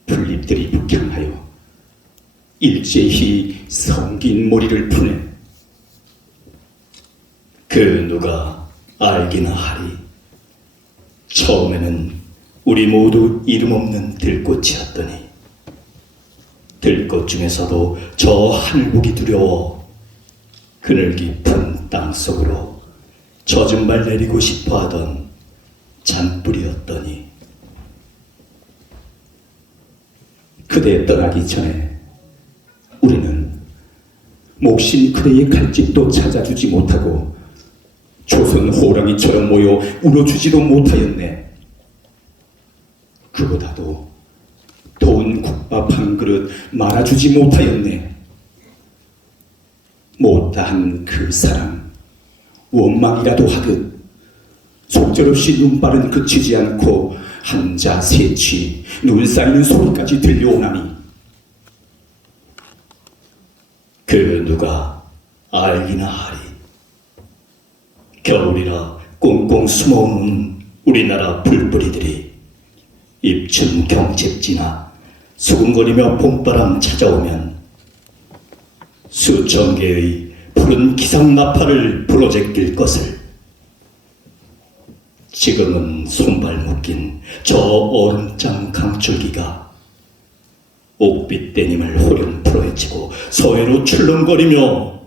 풀잎들이 북향하여 일제히 성긴 머리를 푸네. 그 누가 알기나 하리. 처음에는 우리 모두 이름 없는 들꽃이었더니 들꽃 중에서도 저 하늘복이 두려워 그늘 깊은 땅속으로 젖은 발 내리고 싶어하던 잔뿌리였더니 그대 떠나기 전에 우리는 몹시 그대의 갈집도 찾아주지 못하고 조선 호랑이처럼 모여 울어주지도 못하였네. 그보다도 더운 국밥 한 그릇 말아주지 못하였네. 못다한 그 사람 원망이라도 하듯 속절없이 눈발은 그치지 않고 한자 세취 눈 쌓이는 소리까지 들려오나니 그 누가 알기나 하리. 겨울이라 꽁꽁 숨어오는 우리나라 불뿌리들이 입춘 경칩지나 수군거리며 봄바람 찾아오면 수천 개의 푸른 기상나팔을 불어제낄 것을 지금은 손발 묶인 저 얼음장 강줄기가 옥빛 떼님을 호련 풀어헤치고 서해로 출렁거리며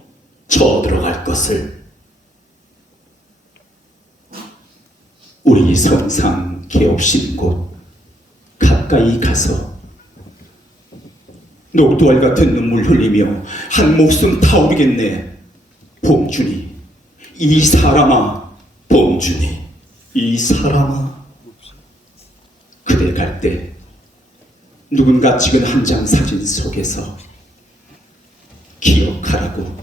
쳐들어갈 것을 우리 성상 개없인 곳 가까이 가서 녹두알 같은 눈물 흘리며 한 목숨 타오르겠네. 봉준이 이 사람아, 봉준이 이 사람아. 그대 갈 때 누군가 찍은 한 장 사진 속에서 기억하라고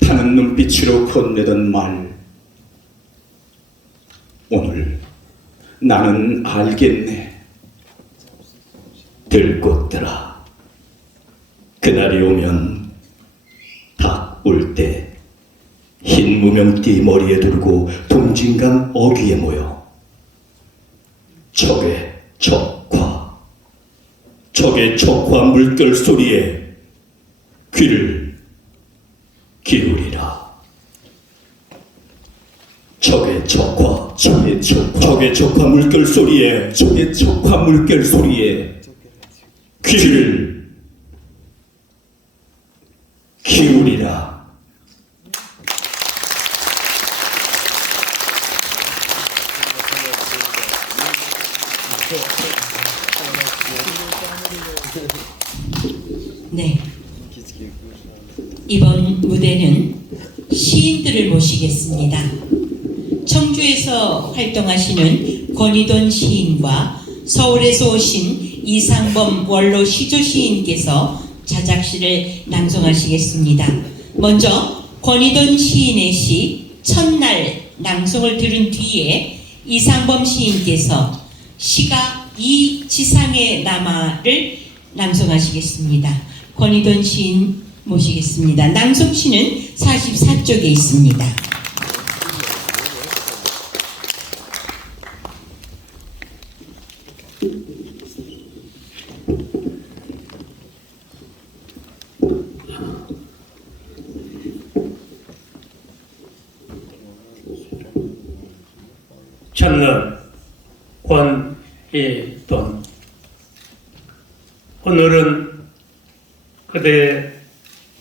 타는 눈빛으로 건네던 말, 오늘 나는 알겠네. 들꽃들아, 그날이 오면 닭 울 때 흰 무명띠 머리에 두르고 동진강 어귀에 모여 적의 척화 물결 소리에 귀를 기울이라. 적의 척화 물결 소리에 귀를 기울이라. 네. 이번 무대는 시인들을 모시겠습니다. 청주에서 활동하시는 권희돈 시인과 서울에서 오신 이상범 원로 시조 시인께서 자작시를 낭송하시겠습니다. 먼저 권희돈 시인의 시 첫날 낭송을 들은 뒤에 이상범 시인께서 시가 이 지상에 남아를 낭송하시겠습니다. 권희돈 시인 모시겠습니다. 낭송시는 44쪽에 있습니다. 첫날 권희돈. 오늘은 그대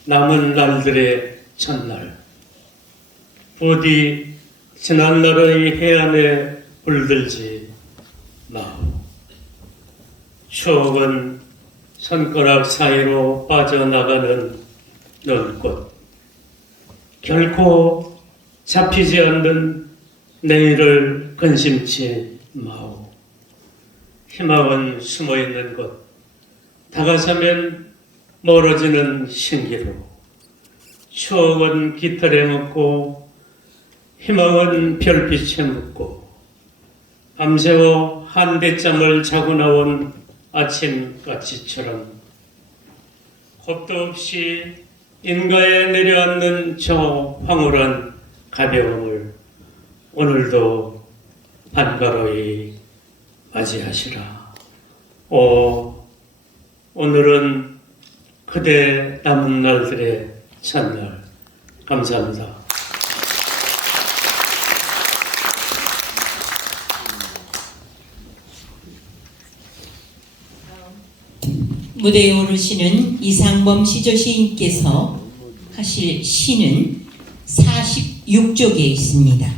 남은 날들의 첫날. 부디 지난날의 해안에 물들지 마오. 추억은 손가락 사이로 빠져나가는 눈꽃. 결코 잡히지 않는 내일을 근심치 마오. 희망은 숨어있는 곳. 다가서면 멀어지는 신기로. 추억은 깃털에 묻고 희망은 별빛에 묻고 밤새워 한대잠을 자고 나온 아침까치처럼 겁도 없이 인가에 내려앉는 저 황홀한 가벼움을 오늘도 반가로이 맞이하시라. 오늘은 그대 남은 날들의 첫날. 감사합니다. 무대에 오르시는 이상범 시조시인께서 하실 시는 46쪽에 있습니다.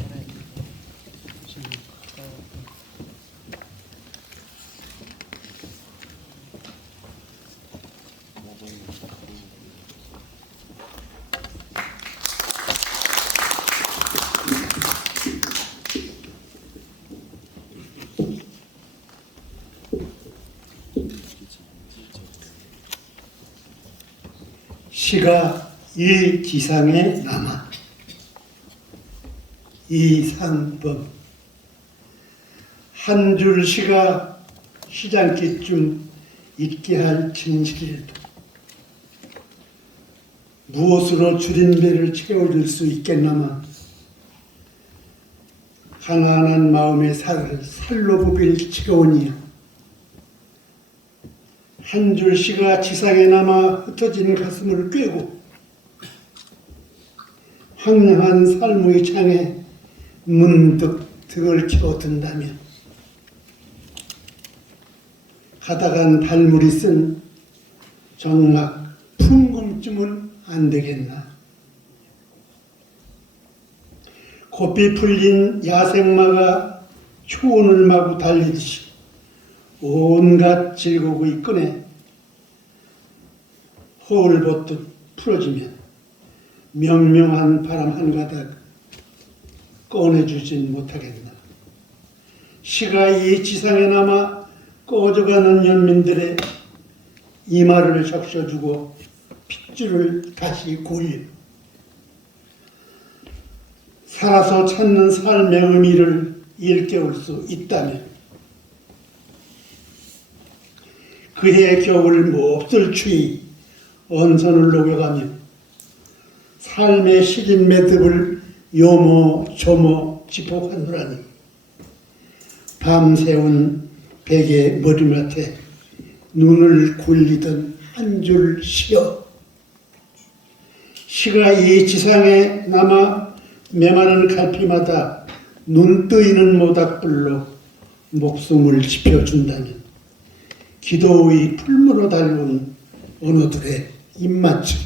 시가 이 지상에 남아. 이상범. 한 줄 시가 시장기쯤 있게 할 진실도 무엇으로 줄인 배를 채워줄 수 있겠나마. 가난한 마음의 살을 살로 부빌 지겨우니요. 한 줄 시가 지상에 남아 흩어진 가슴을 꿰고 황량한 삶의 창에 문득 등을 켜둔다면 가다간 달물이 쓴 정막 풍금쯤은 안 되겠나. 곱비 풀린 야생마가 초원을 마구 달리듯이 온갖 즐거움이 끈에 허울벗듯 풀어지면 명명한 바람 한 가닥 꺼내주진 못하겠나. 시가 이 지상에 남아 꺼져가는 연민들의 이마를 적셔주고 핏줄을 다시 굴려 살아서 찾는 삶의 의미를 일깨울 수 있다면 그해 겨울 몹쓸 추위 언선을 녹여가며 삶의 시린 매듭을 요모조모 짚어가노라니 밤새운 베개 머리맡에 눈을 굴리던 한 줄 시여. 시가 이 지상에 남아 메마른 갈피마다 눈 뜨이는 모닥불로 목숨을 지펴준다면 기도의 풀무로 달려온 어느들의 입맞춤.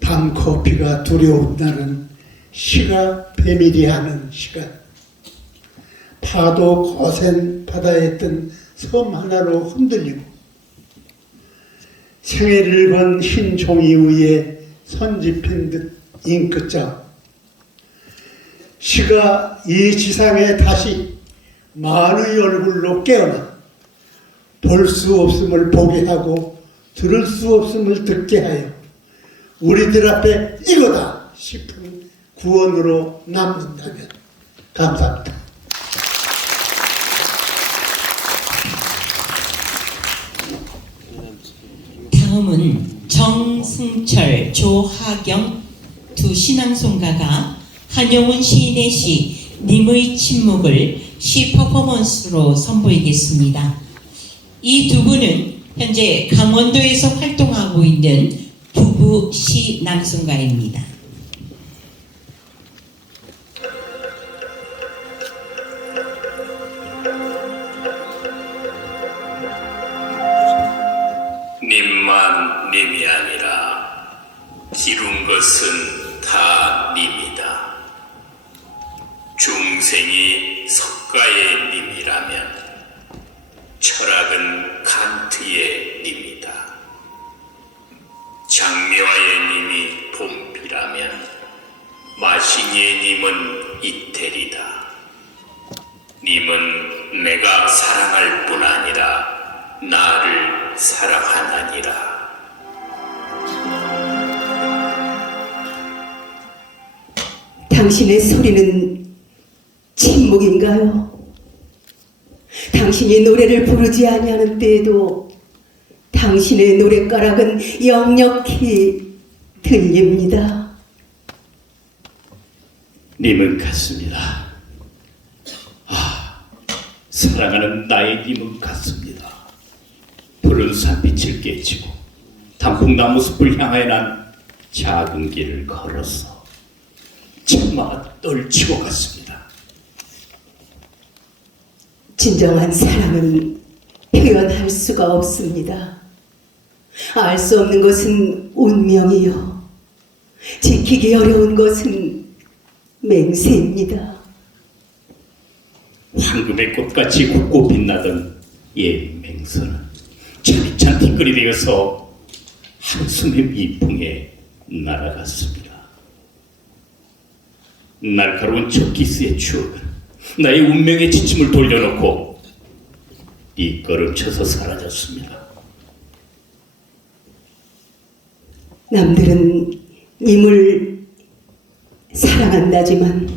밤커피가 두려운 날은 시가 배밀이하는 시간. 파도 거센 바다에 뜬 섬 하나로 흔들리고 생애를 건 흰 종이 위에 선집힌 듯 잉크자. 시가 이 지상에 다시 만의 얼굴로 깨어나 볼 수 없음을 보게 하고 들을 수 없음을 듣게 하여 우리들 앞에 이거다 싶은 구원으로 남는다면 감사합니다. 다음은 정승철, 조하경 두 신앙송가가 한용운 시인의 시 님의 침묵을 시 퍼포먼스로 선보이겠습니다. 이 두 분은 현재 강원도에서 활동하고 있는 부부 시 낭송가입니다. 님만 님이 아니라 이룬 것은 다 님이다. 중생이 석가의 님이라면 철학은 칸트의 님이다. 장묘화의 님이 봄비라면 마시니의 님은 이태리다. 님은 내가 사랑할 뿐 아니라 나를 사랑하나니라. 당신의 소리는 침묵인가요? 당신이 노래를 부르지 아니하는 때에도 당신의 노랫가락은 역력히 들립니다. 님은 같습니다. 사랑하는 나의 님은 같습니다. 푸른 산빛을 깨치고 단풍나무 숲을 향하여 난 작은 길을 걸어서 차마 떨치고 갔습니다. 진정한 사랑은 표현할 수가 없습니다. 알 수 없는 것은 운명이요. 지키기 어려운 것은 맹세입니다. 황금의 꽃같이 곱고 빛나던 옛 맹서는 차디찬 티끌이 되어서 한숨의 미풍에 날아갔습니다. 날카로운 첫 키스의 추억은 나의 운명의 지침을 돌려놓고 뒷걸음쳐서 사라졌습니다. 남들은 님을 사랑한다지만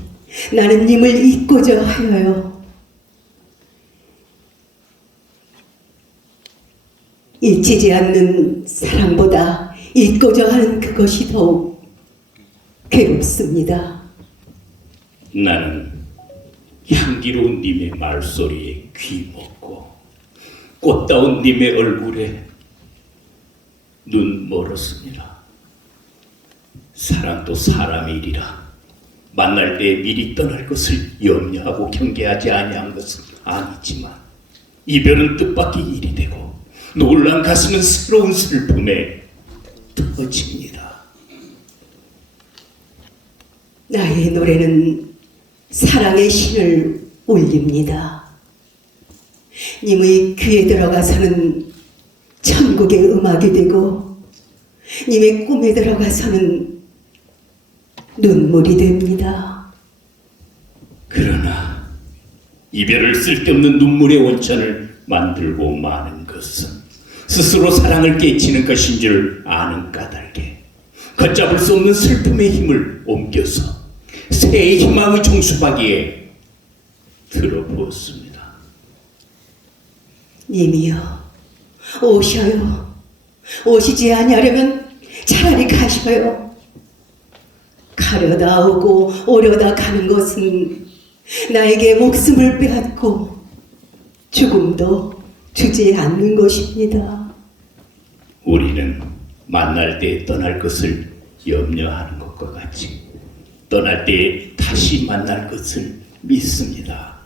나는 님을 잊고자 하여요. 잊히지 않는 사랑보다 잊고자 하는 그것이 더욱 괴롭습니다. 나는 향기로운 님의 말소리에 귀먹고 꽃다운 님의 얼굴에 눈 멀었습니다. 사랑도 사람의 일이라 만날 때 미리 떠날 것을 염려하고 경계하지 아니한 것은 아니지만 이별은 뜻밖의 일이 되고 놀란 가슴은 새로운 슬픔에 터집니다. 나의 노래는 사랑의 신을 올립니다. 님의 귀에 들어가서는 천국의 음악이 되고 님의 꿈에 들어가서는 눈물이 됩니다. 그러나 이별을 쓸데없는 눈물의 원천을 만들고 마는 것은 스스로 사랑을 깨치는 것인 줄 아는 까닭에 걷잡을 수 없는 슬픔의 힘을 옮겨서 새의 희망의 종수박이에 들어부었습니다. 님이여 오셔요. 오시지 아니하려면 차라리 가셔요. 가려다 오고 오려다 가는 것은 나에게 목숨을 빼앗고 죽음도 주지 않는 것입니다. 우리는 만날 때 떠날 것을 염려하는 것과 같이 떠날 때 다시 만날 것을 믿습니다.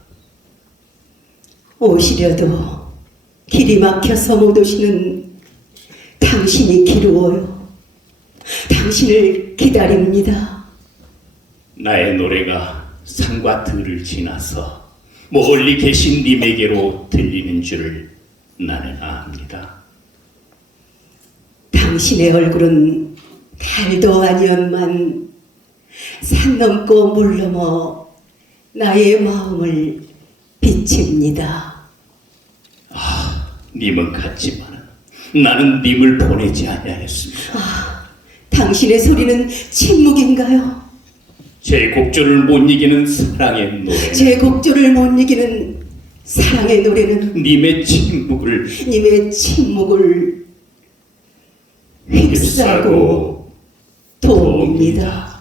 오시려도 길이 막혀서 못 오시는 당신이 기루어요. 당신을 기다립니다. 나의 노래가 산과 들을 지나서 멀리 계신 님에게로 들리는 줄을 나는 압니다. 당신의 얼굴은 달도 아니었만 산 넘고 물 넘어 나의 마음을 비칩니다. 님은 갔지만 나는 님을 보내지 아니하였습니다. 당신의 소리는 침묵인가요? 제 곡조를 못 이기는 사랑의 노래, 제 곡조를 못 이기는 사랑의 노래는 님의 침묵을 휩싸고 돕니다.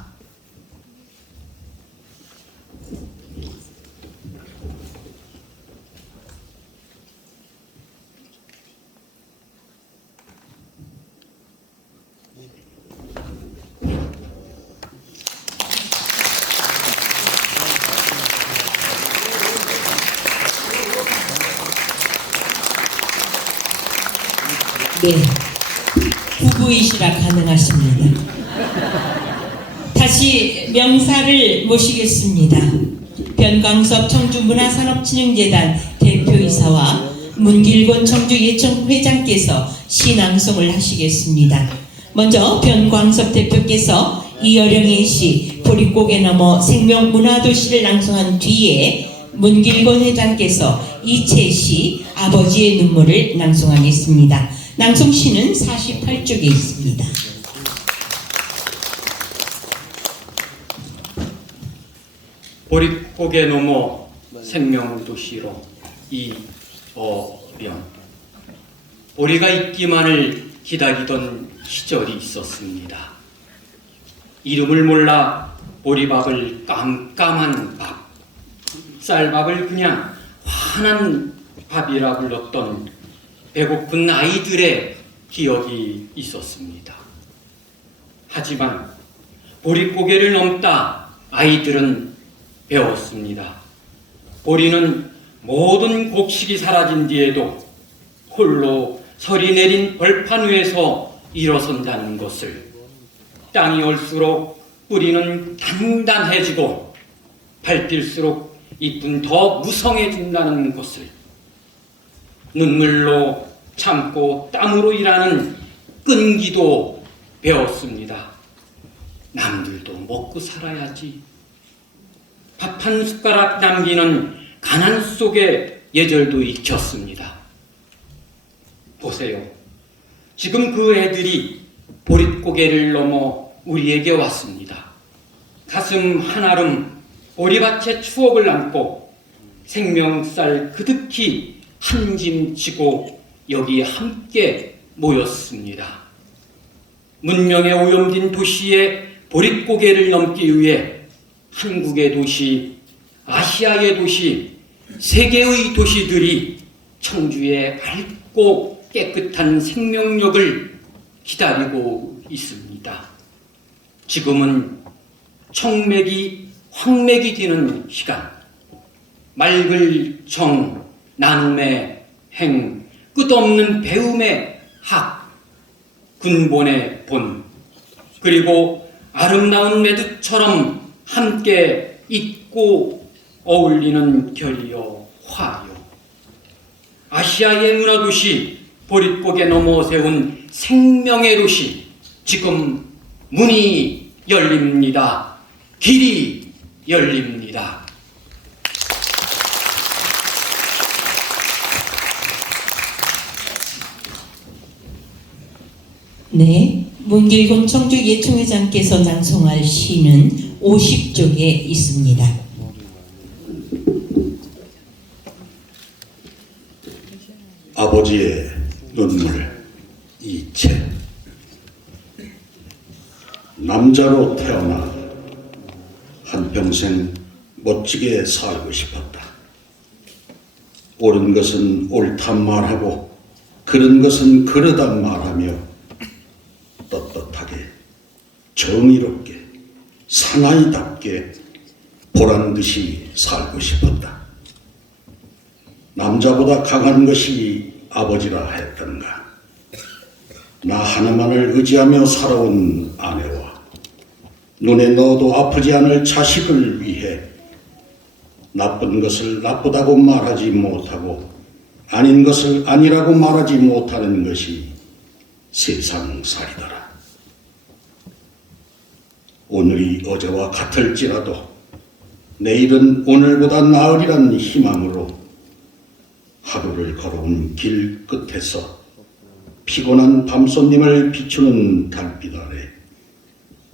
네, 부부이시라 가능하십니다. 다시 명사를 모시겠습니다. 변광섭 청주문화산업진흥재단 대표이사와 문길곤 청주예청 회장께서 시낭송을 하시겠습니다. 먼저 변광섭 대표께서 이어령의 시 보릿고개 넘어 생명문화도시를 낭송한 뒤에 문길곤 회장께서 이채시 아버지의 눈물을 낭송하겠습니다. 낭송시는 48쪽에 있습니다. 보릿고개 넘어 생명도시로 이어령. 보리가 있기만을 기다리던 시절이 있었습니다. 이름을 몰라 보리밥을 깜깜한 밥, 쌀밥을 그냥 환한 밥이라 불렀던 배고픈 아이들의 기억이 있었습니다. 하지만 보릿고개를 넘다 아이들은 배웠습니다. 보리는 모든 곡식이 사라진 뒤에도 홀로 서리 내린 벌판 위에서 일어선다는 것을, 땅이 올수록 뿌리는 단단해지고 밟힐수록 잎은 더 무성해진다는 것을, 눈물로 참고 땀으로 일하는 끈기도 배웠습니다. 남들도 먹고 살아야지. 밥 한 숟가락 남기는 가난 속에 예절도 익혔습니다. 보세요. 지금 그 애들이 보릿고개를 넘어 우리에게 왔습니다. 가슴 한아름 보리밭의 추억을 안고 생명살 그득히 한 짐 지고 여기 함께 모였습니다. 문명의 오염된 도시의 보릿고개를 넘기 위해 한국의 도시, 아시아의 도시, 세계의 도시들이 청주의 밝고 깨끗한 생명력을 기다리고 있습니다. 지금은 청맥이 황맥이 되는 시간, 맑을 정, 나눔의 행, 끝없는 배움의 학, 근본의 본, 그리고 아름다운 매듭처럼 함께 잊고 어울리는 결이요 화요. 아시아의 문화도시 보릿고개 넘어 세운 생명의 도시, 지금 문이 열립니다. 길이 열립니다. 네, 문길곤 청주 예총회장께서 낭송할 시는 50쪽에 있습니다. 아버지의 눈물, 이채. 남자로 태어나 한평생 멋지게 살고 싶었다. 옳은 것은 옳다 말하고 그른 것은 그르다 말하며 떳떳하게, 정의롭게, 사나이답게 보란듯이 살고 싶었다. 남자보다 강한 것이 아버지라 했던가. 나 하나만을 의지하며 살아온 아내와 눈에 넣어도 아프지 않을 자식을 위해 나쁜 것을 나쁘다고 말하지 못하고 아닌 것을 아니라고 말하지 못하는 것이 세상살이더라. 오늘이 어제와 같을지라도 내일은 오늘보다 나으리란 희망으로 하루를 걸어온 길 끝에서 피곤한 밤손님을 비추는 달빛 아래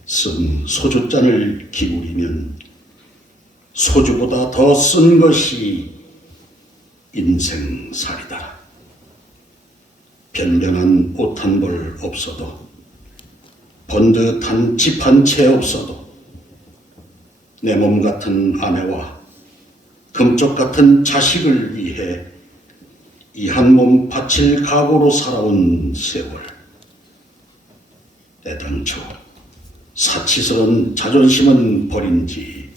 쓴 소주잔을 기울이면 소주보다 더 쓴 것이 인생살이다. 변변한 옷 한 벌 없어도 번듯한 집 한 채 없어도 내 몸 같은 아내와 금쪽 같은 자식을 위해 이 한 몸 바칠 각오로 살아온 세월. 애당초 사치스러운 자존심은 버린 지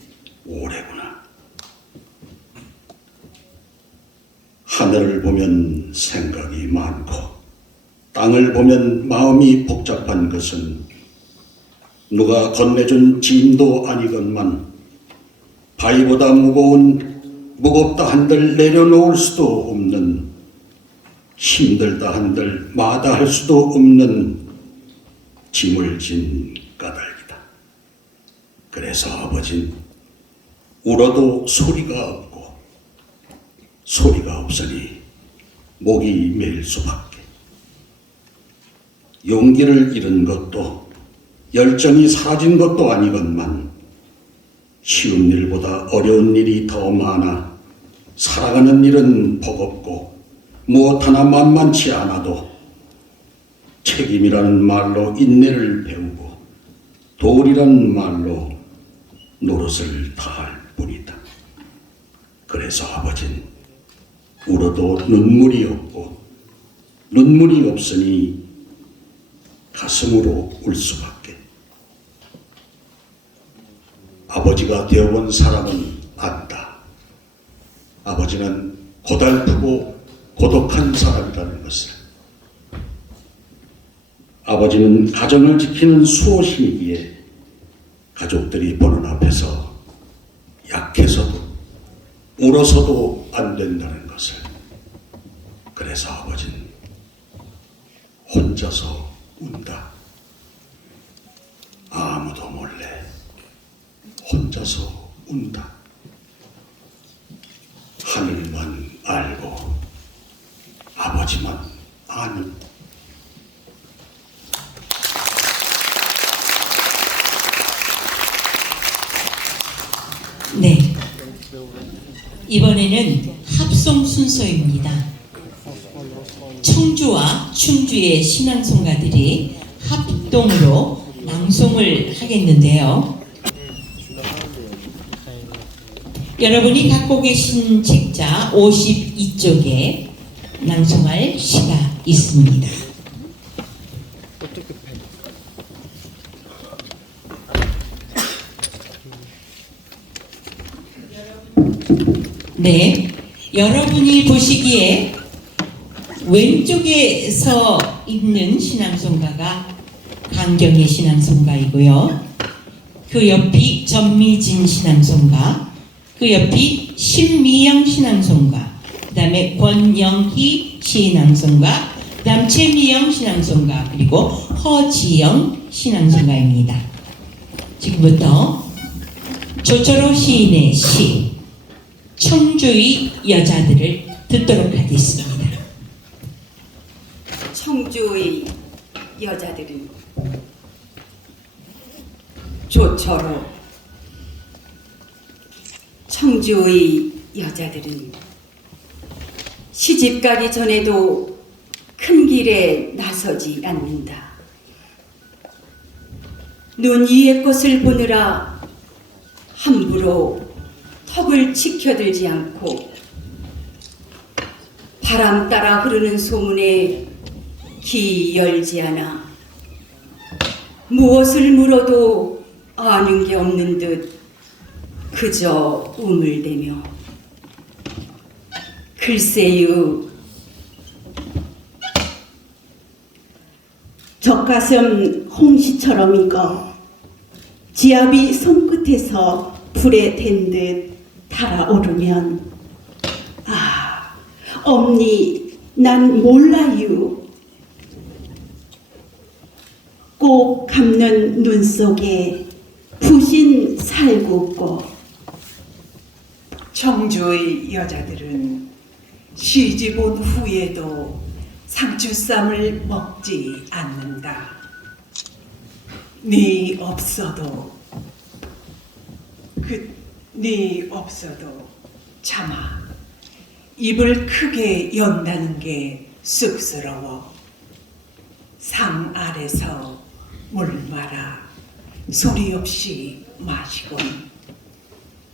오래구나. 하늘을 보면 생각이 많고 땅을 보면 마음이 복잡한 것은 누가 건네준 짐도 아니건만 바위보다 무겁다 한들 내려놓을 수도 없는, 힘들다 한들 마다할 수도 없는 짐을 진 까닭이다. 그래서 아버진 울어도 소리가 없고 소리가 없으니 목이 메일 수밖에. 용기를 잃은 것도 열정이 사라진 것도 아니건만 쉬운 일보다 어려운 일이 더 많아 살아가는 일은 버겁고 무엇 하나 만만치 않아도 책임이라는 말로 인내를 배우고 도리라는 말로 노릇을 다할 뿐이다. 그래서 아버진 울어도 눈물이 없고 눈물이 없으니 가슴으로 울 수밖에. 아버지가 되어본 사람은 안다. 아버지는 고달프고 고독한 사람이라는 것을. 아버지는 가정을 지키는 수호신이기에 가족들이 보는 앞에서 약해서도 울어서도 안 된다는 것을. 그래서 아버지는 혼자서 운다. 아무도 몰래 혼자서 운다. 하늘만 알고 아버지만 아는. 네. 이번에는 합송 순서입니다. 청주와 충주의 신앙송가들이 합동으로 낭송을 하겠는데요. 여러분이 갖고 계신 책자 52쪽에 낭송할 시가 있습니다. 네, 여러분이 보시기에 왼쪽에 서 있는 신앙송가가 강경의 신앙송가이고요. 그 옆이 전미진 신앙송가, 그 옆이 신미영 신앙송가, 그 다음에 권영희 신앙송가, 그 다음 최미영 신앙송가, 그리고 허지영 신앙송가입니다. 지금부터 조철호 시인의 시 청주의 여자들을 듣도록 하겠습니다. 청주의 여자들은 조철호. 청주의 여자들은 시집가기 전에도 큰 길에 나서지 않는다. 눈 위의 꽃을 보느라 함부로 턱을 치켜들지 않고 바람 따라 흐르는 소문에 귀 열지 않아 무엇을 물어도 아는 게 없는 듯 그저 우물대며 글쎄요 젖가슴 홍시처럼 익어 지압이 손끝에서 불에 댄 듯 달아오르면 아 엄니 난 몰라요. 꼭 감는 눈 속에 부신 살구꽃. 청주의 여자들은 시집 온 후에도 상추쌈을 먹지 않는다. 네 없어도 네 없어도 참아 입을 크게 연다는 게 쑥스러워. 상 아래서 물 말아 소리 없이 마시곤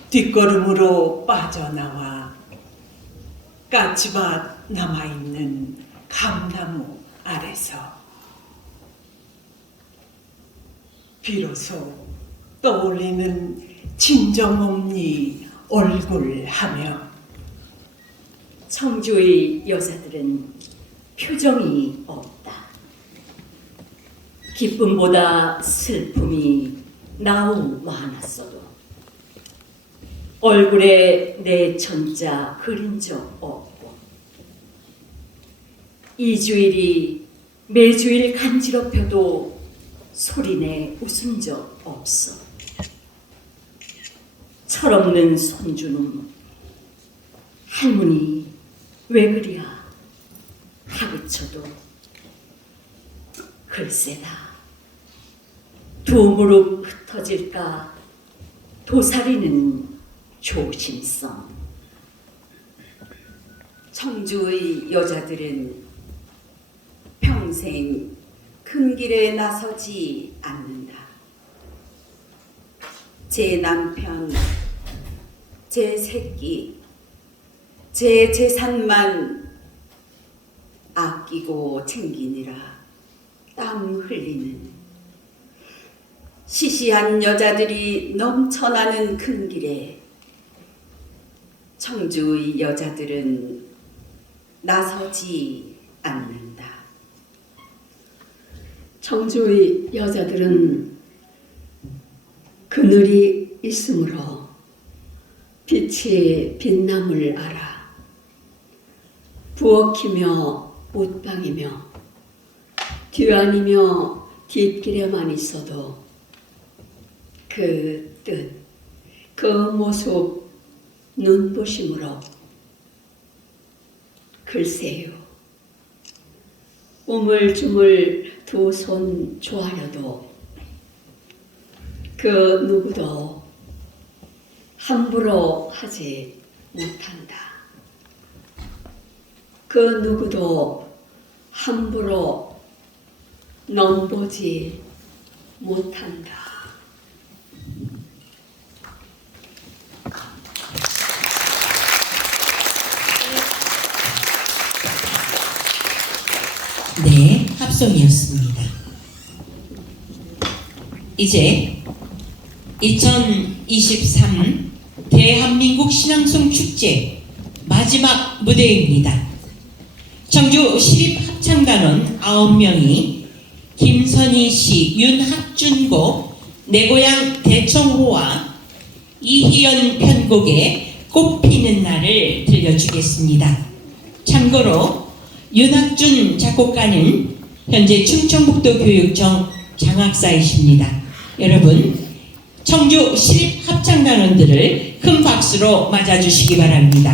뒷걸음으로 빠져나와 까치밭 남아있는 감나무 아래서 비로소 떠올리는 친정엄니 얼굴 하며 청주의 여자들은 표정이 없다. 기쁨보다 슬픔이 나우 많았어도 얼굴에 내 천자 그린 적 없고 이 주일이 매주일 간지럽혀도 소리내 웃은 적 없어. 철없는 손주는 할머니 왜 그리야 하그쳐도 글쎄다 두 무릎 흩어질까 도사리는 조심성. 청주의 여자들은 평생 큰 길에 나서지 않는다. 제 남편, 제 새끼, 제 재산만 아끼고 챙기느라 땀 흘리는 시시한 여자들이 넘쳐나는 큰 길에 청주의 여자들은 나서지 않는다. 청주의 여자들은 그늘이 있으므로 빛이 빛남을 알아. 부엌이며 옷방이며 뒤안이며 뒷길에만 있어도 그 뜻, 그 모습 눈부심으로 글쎄요. 우물쭈물 두 손 조아려도 그 누구도 함부로 하지 못한다. 그 누구도 함부로 넘보지 못한다. 네, 합성이었습니다. 이제 2023 대한민국 신앙송 축제 마지막 무대입니다. 청주 시립합창단원 9명이 김선희 씨, 윤학준곡 내 고향 대청호와 이희연 편곡의 꽃피는 날을 들려주겠습니다. 참고로 윤학준 작곡가는 현재 충청북도 교육청 장학사이십니다. 여러분, 청주 시립합창단원들을 큰 박수로 맞아주시기 바랍니다.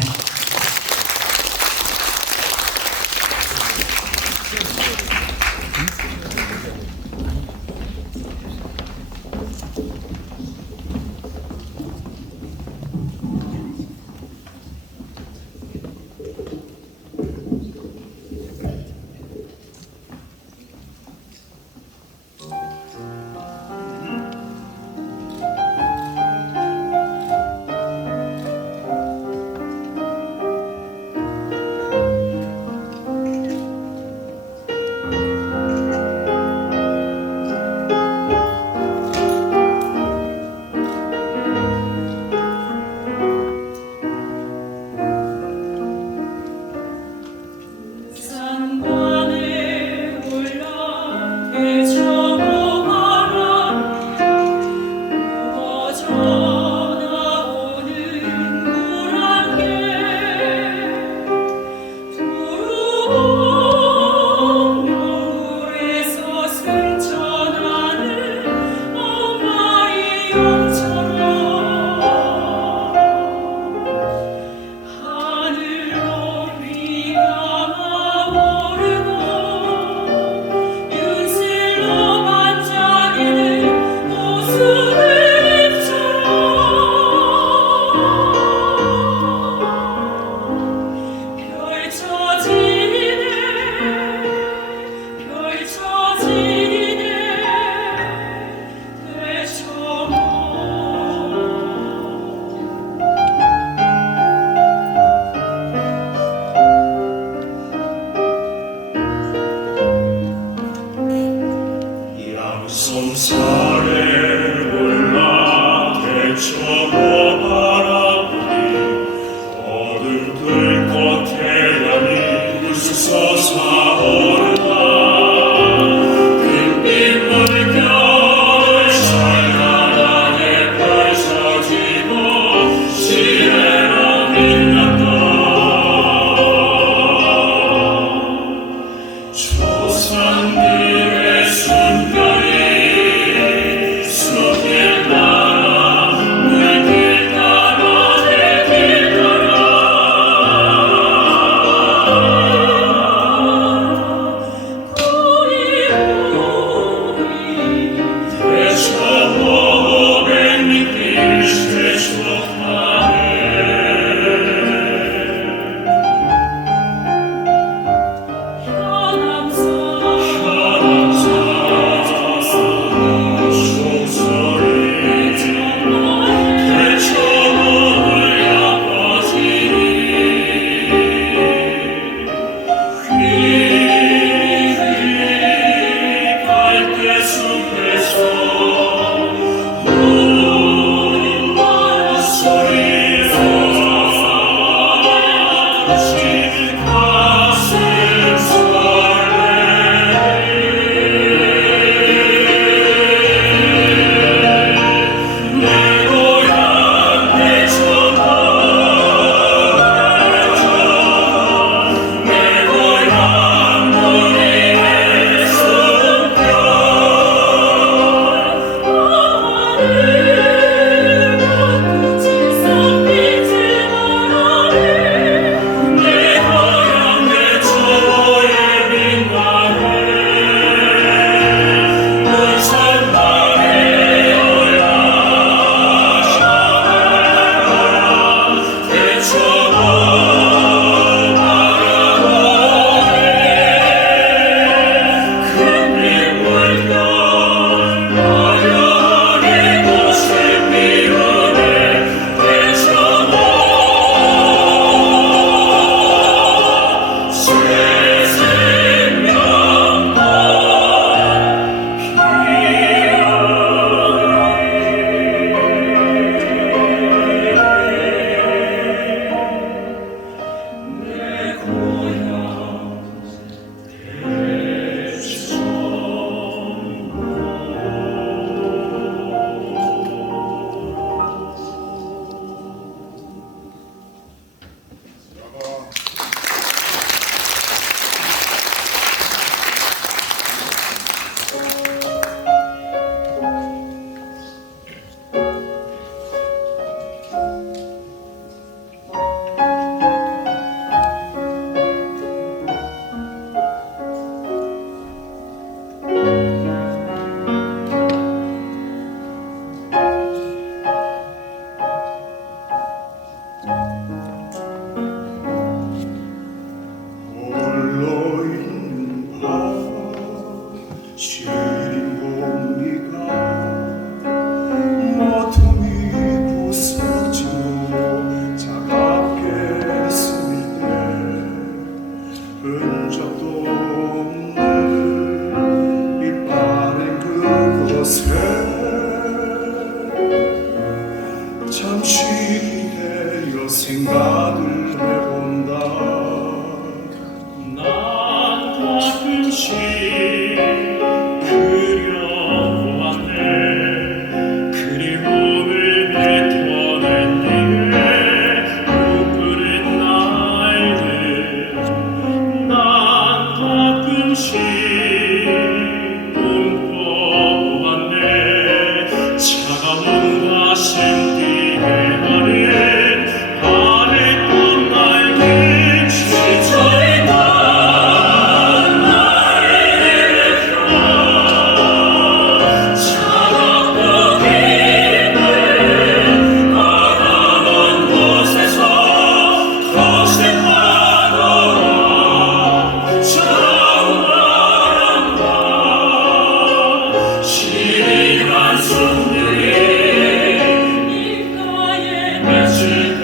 가끔씩 그려보았네. 그리움을 뱉어낸 네게 웅크린 날들. 난 가끔씩 꿈꿔보았네. 차가운 가슴 뛰게 하는 바랬던 날들. 지쳐있던 나를 일으켜 차갑고 깊은 바람은 곳에서 거듭하더라. 차가운 바람과 시리한 숨들이 입가에 맺힐 때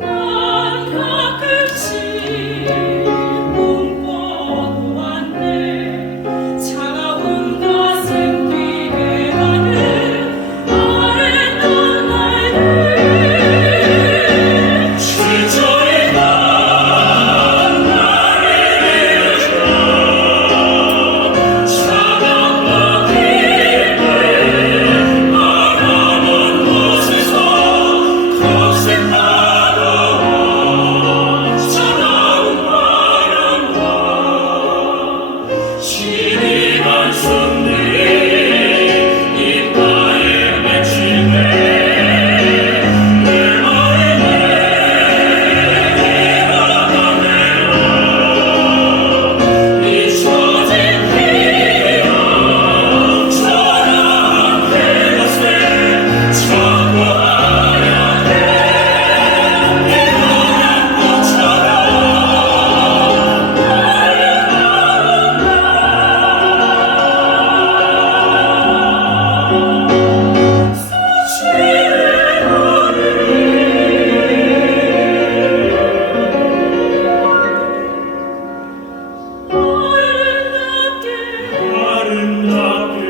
난 가끔씩 꿈꿔보았네. 차가운 가슴 뛰게 하는 아랬던 날들. 지쳐있던 나를 일으켜 차갑고 깊은 바람은 곳에서 거듭하더라. 차가운 바람과 시리한 숨들이 입가에 맺힐 때 내 마음에 일어나네요. 잊혀진 기억처럼 그것을 찾고하려 해. 피어난 꽃처럼 아름답게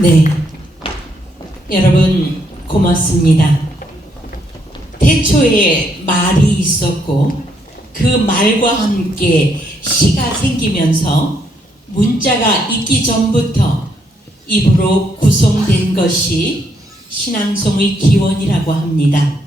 네, 여러분 고맙습니다. 태초에 말이 있었고 그 말과 함께 시가 생기면서 문자가 있기 전부터 입으로 구성된 것이 신앙송의 기원이라고 합니다.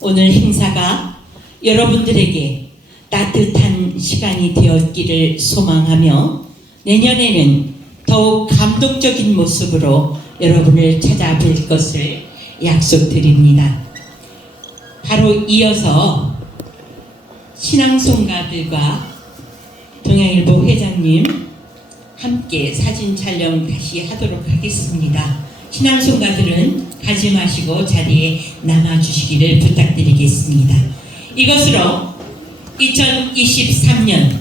오늘 행사가 여러분들에게 따뜻한 시간이 되었기를 소망하며 내년에는 더욱 감동적인 모습으로 여러분을 찾아뵐 것을 약속드립니다. 바로 이어서 신앙송가들과 동양일보 회장님 함께 사진 촬영 다시 하도록 하겠습니다. 신앙송가들은 가지 마시고 자리에 남아주시기를 부탁드리겠습니다. 이것으로 2023년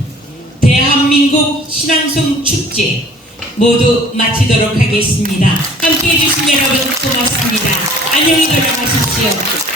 대한민국 신앙송 축제 모두 마치도록 하겠습니다. 함께해 주신 여러분 고맙습니다. 안녕히 돌아가십시오.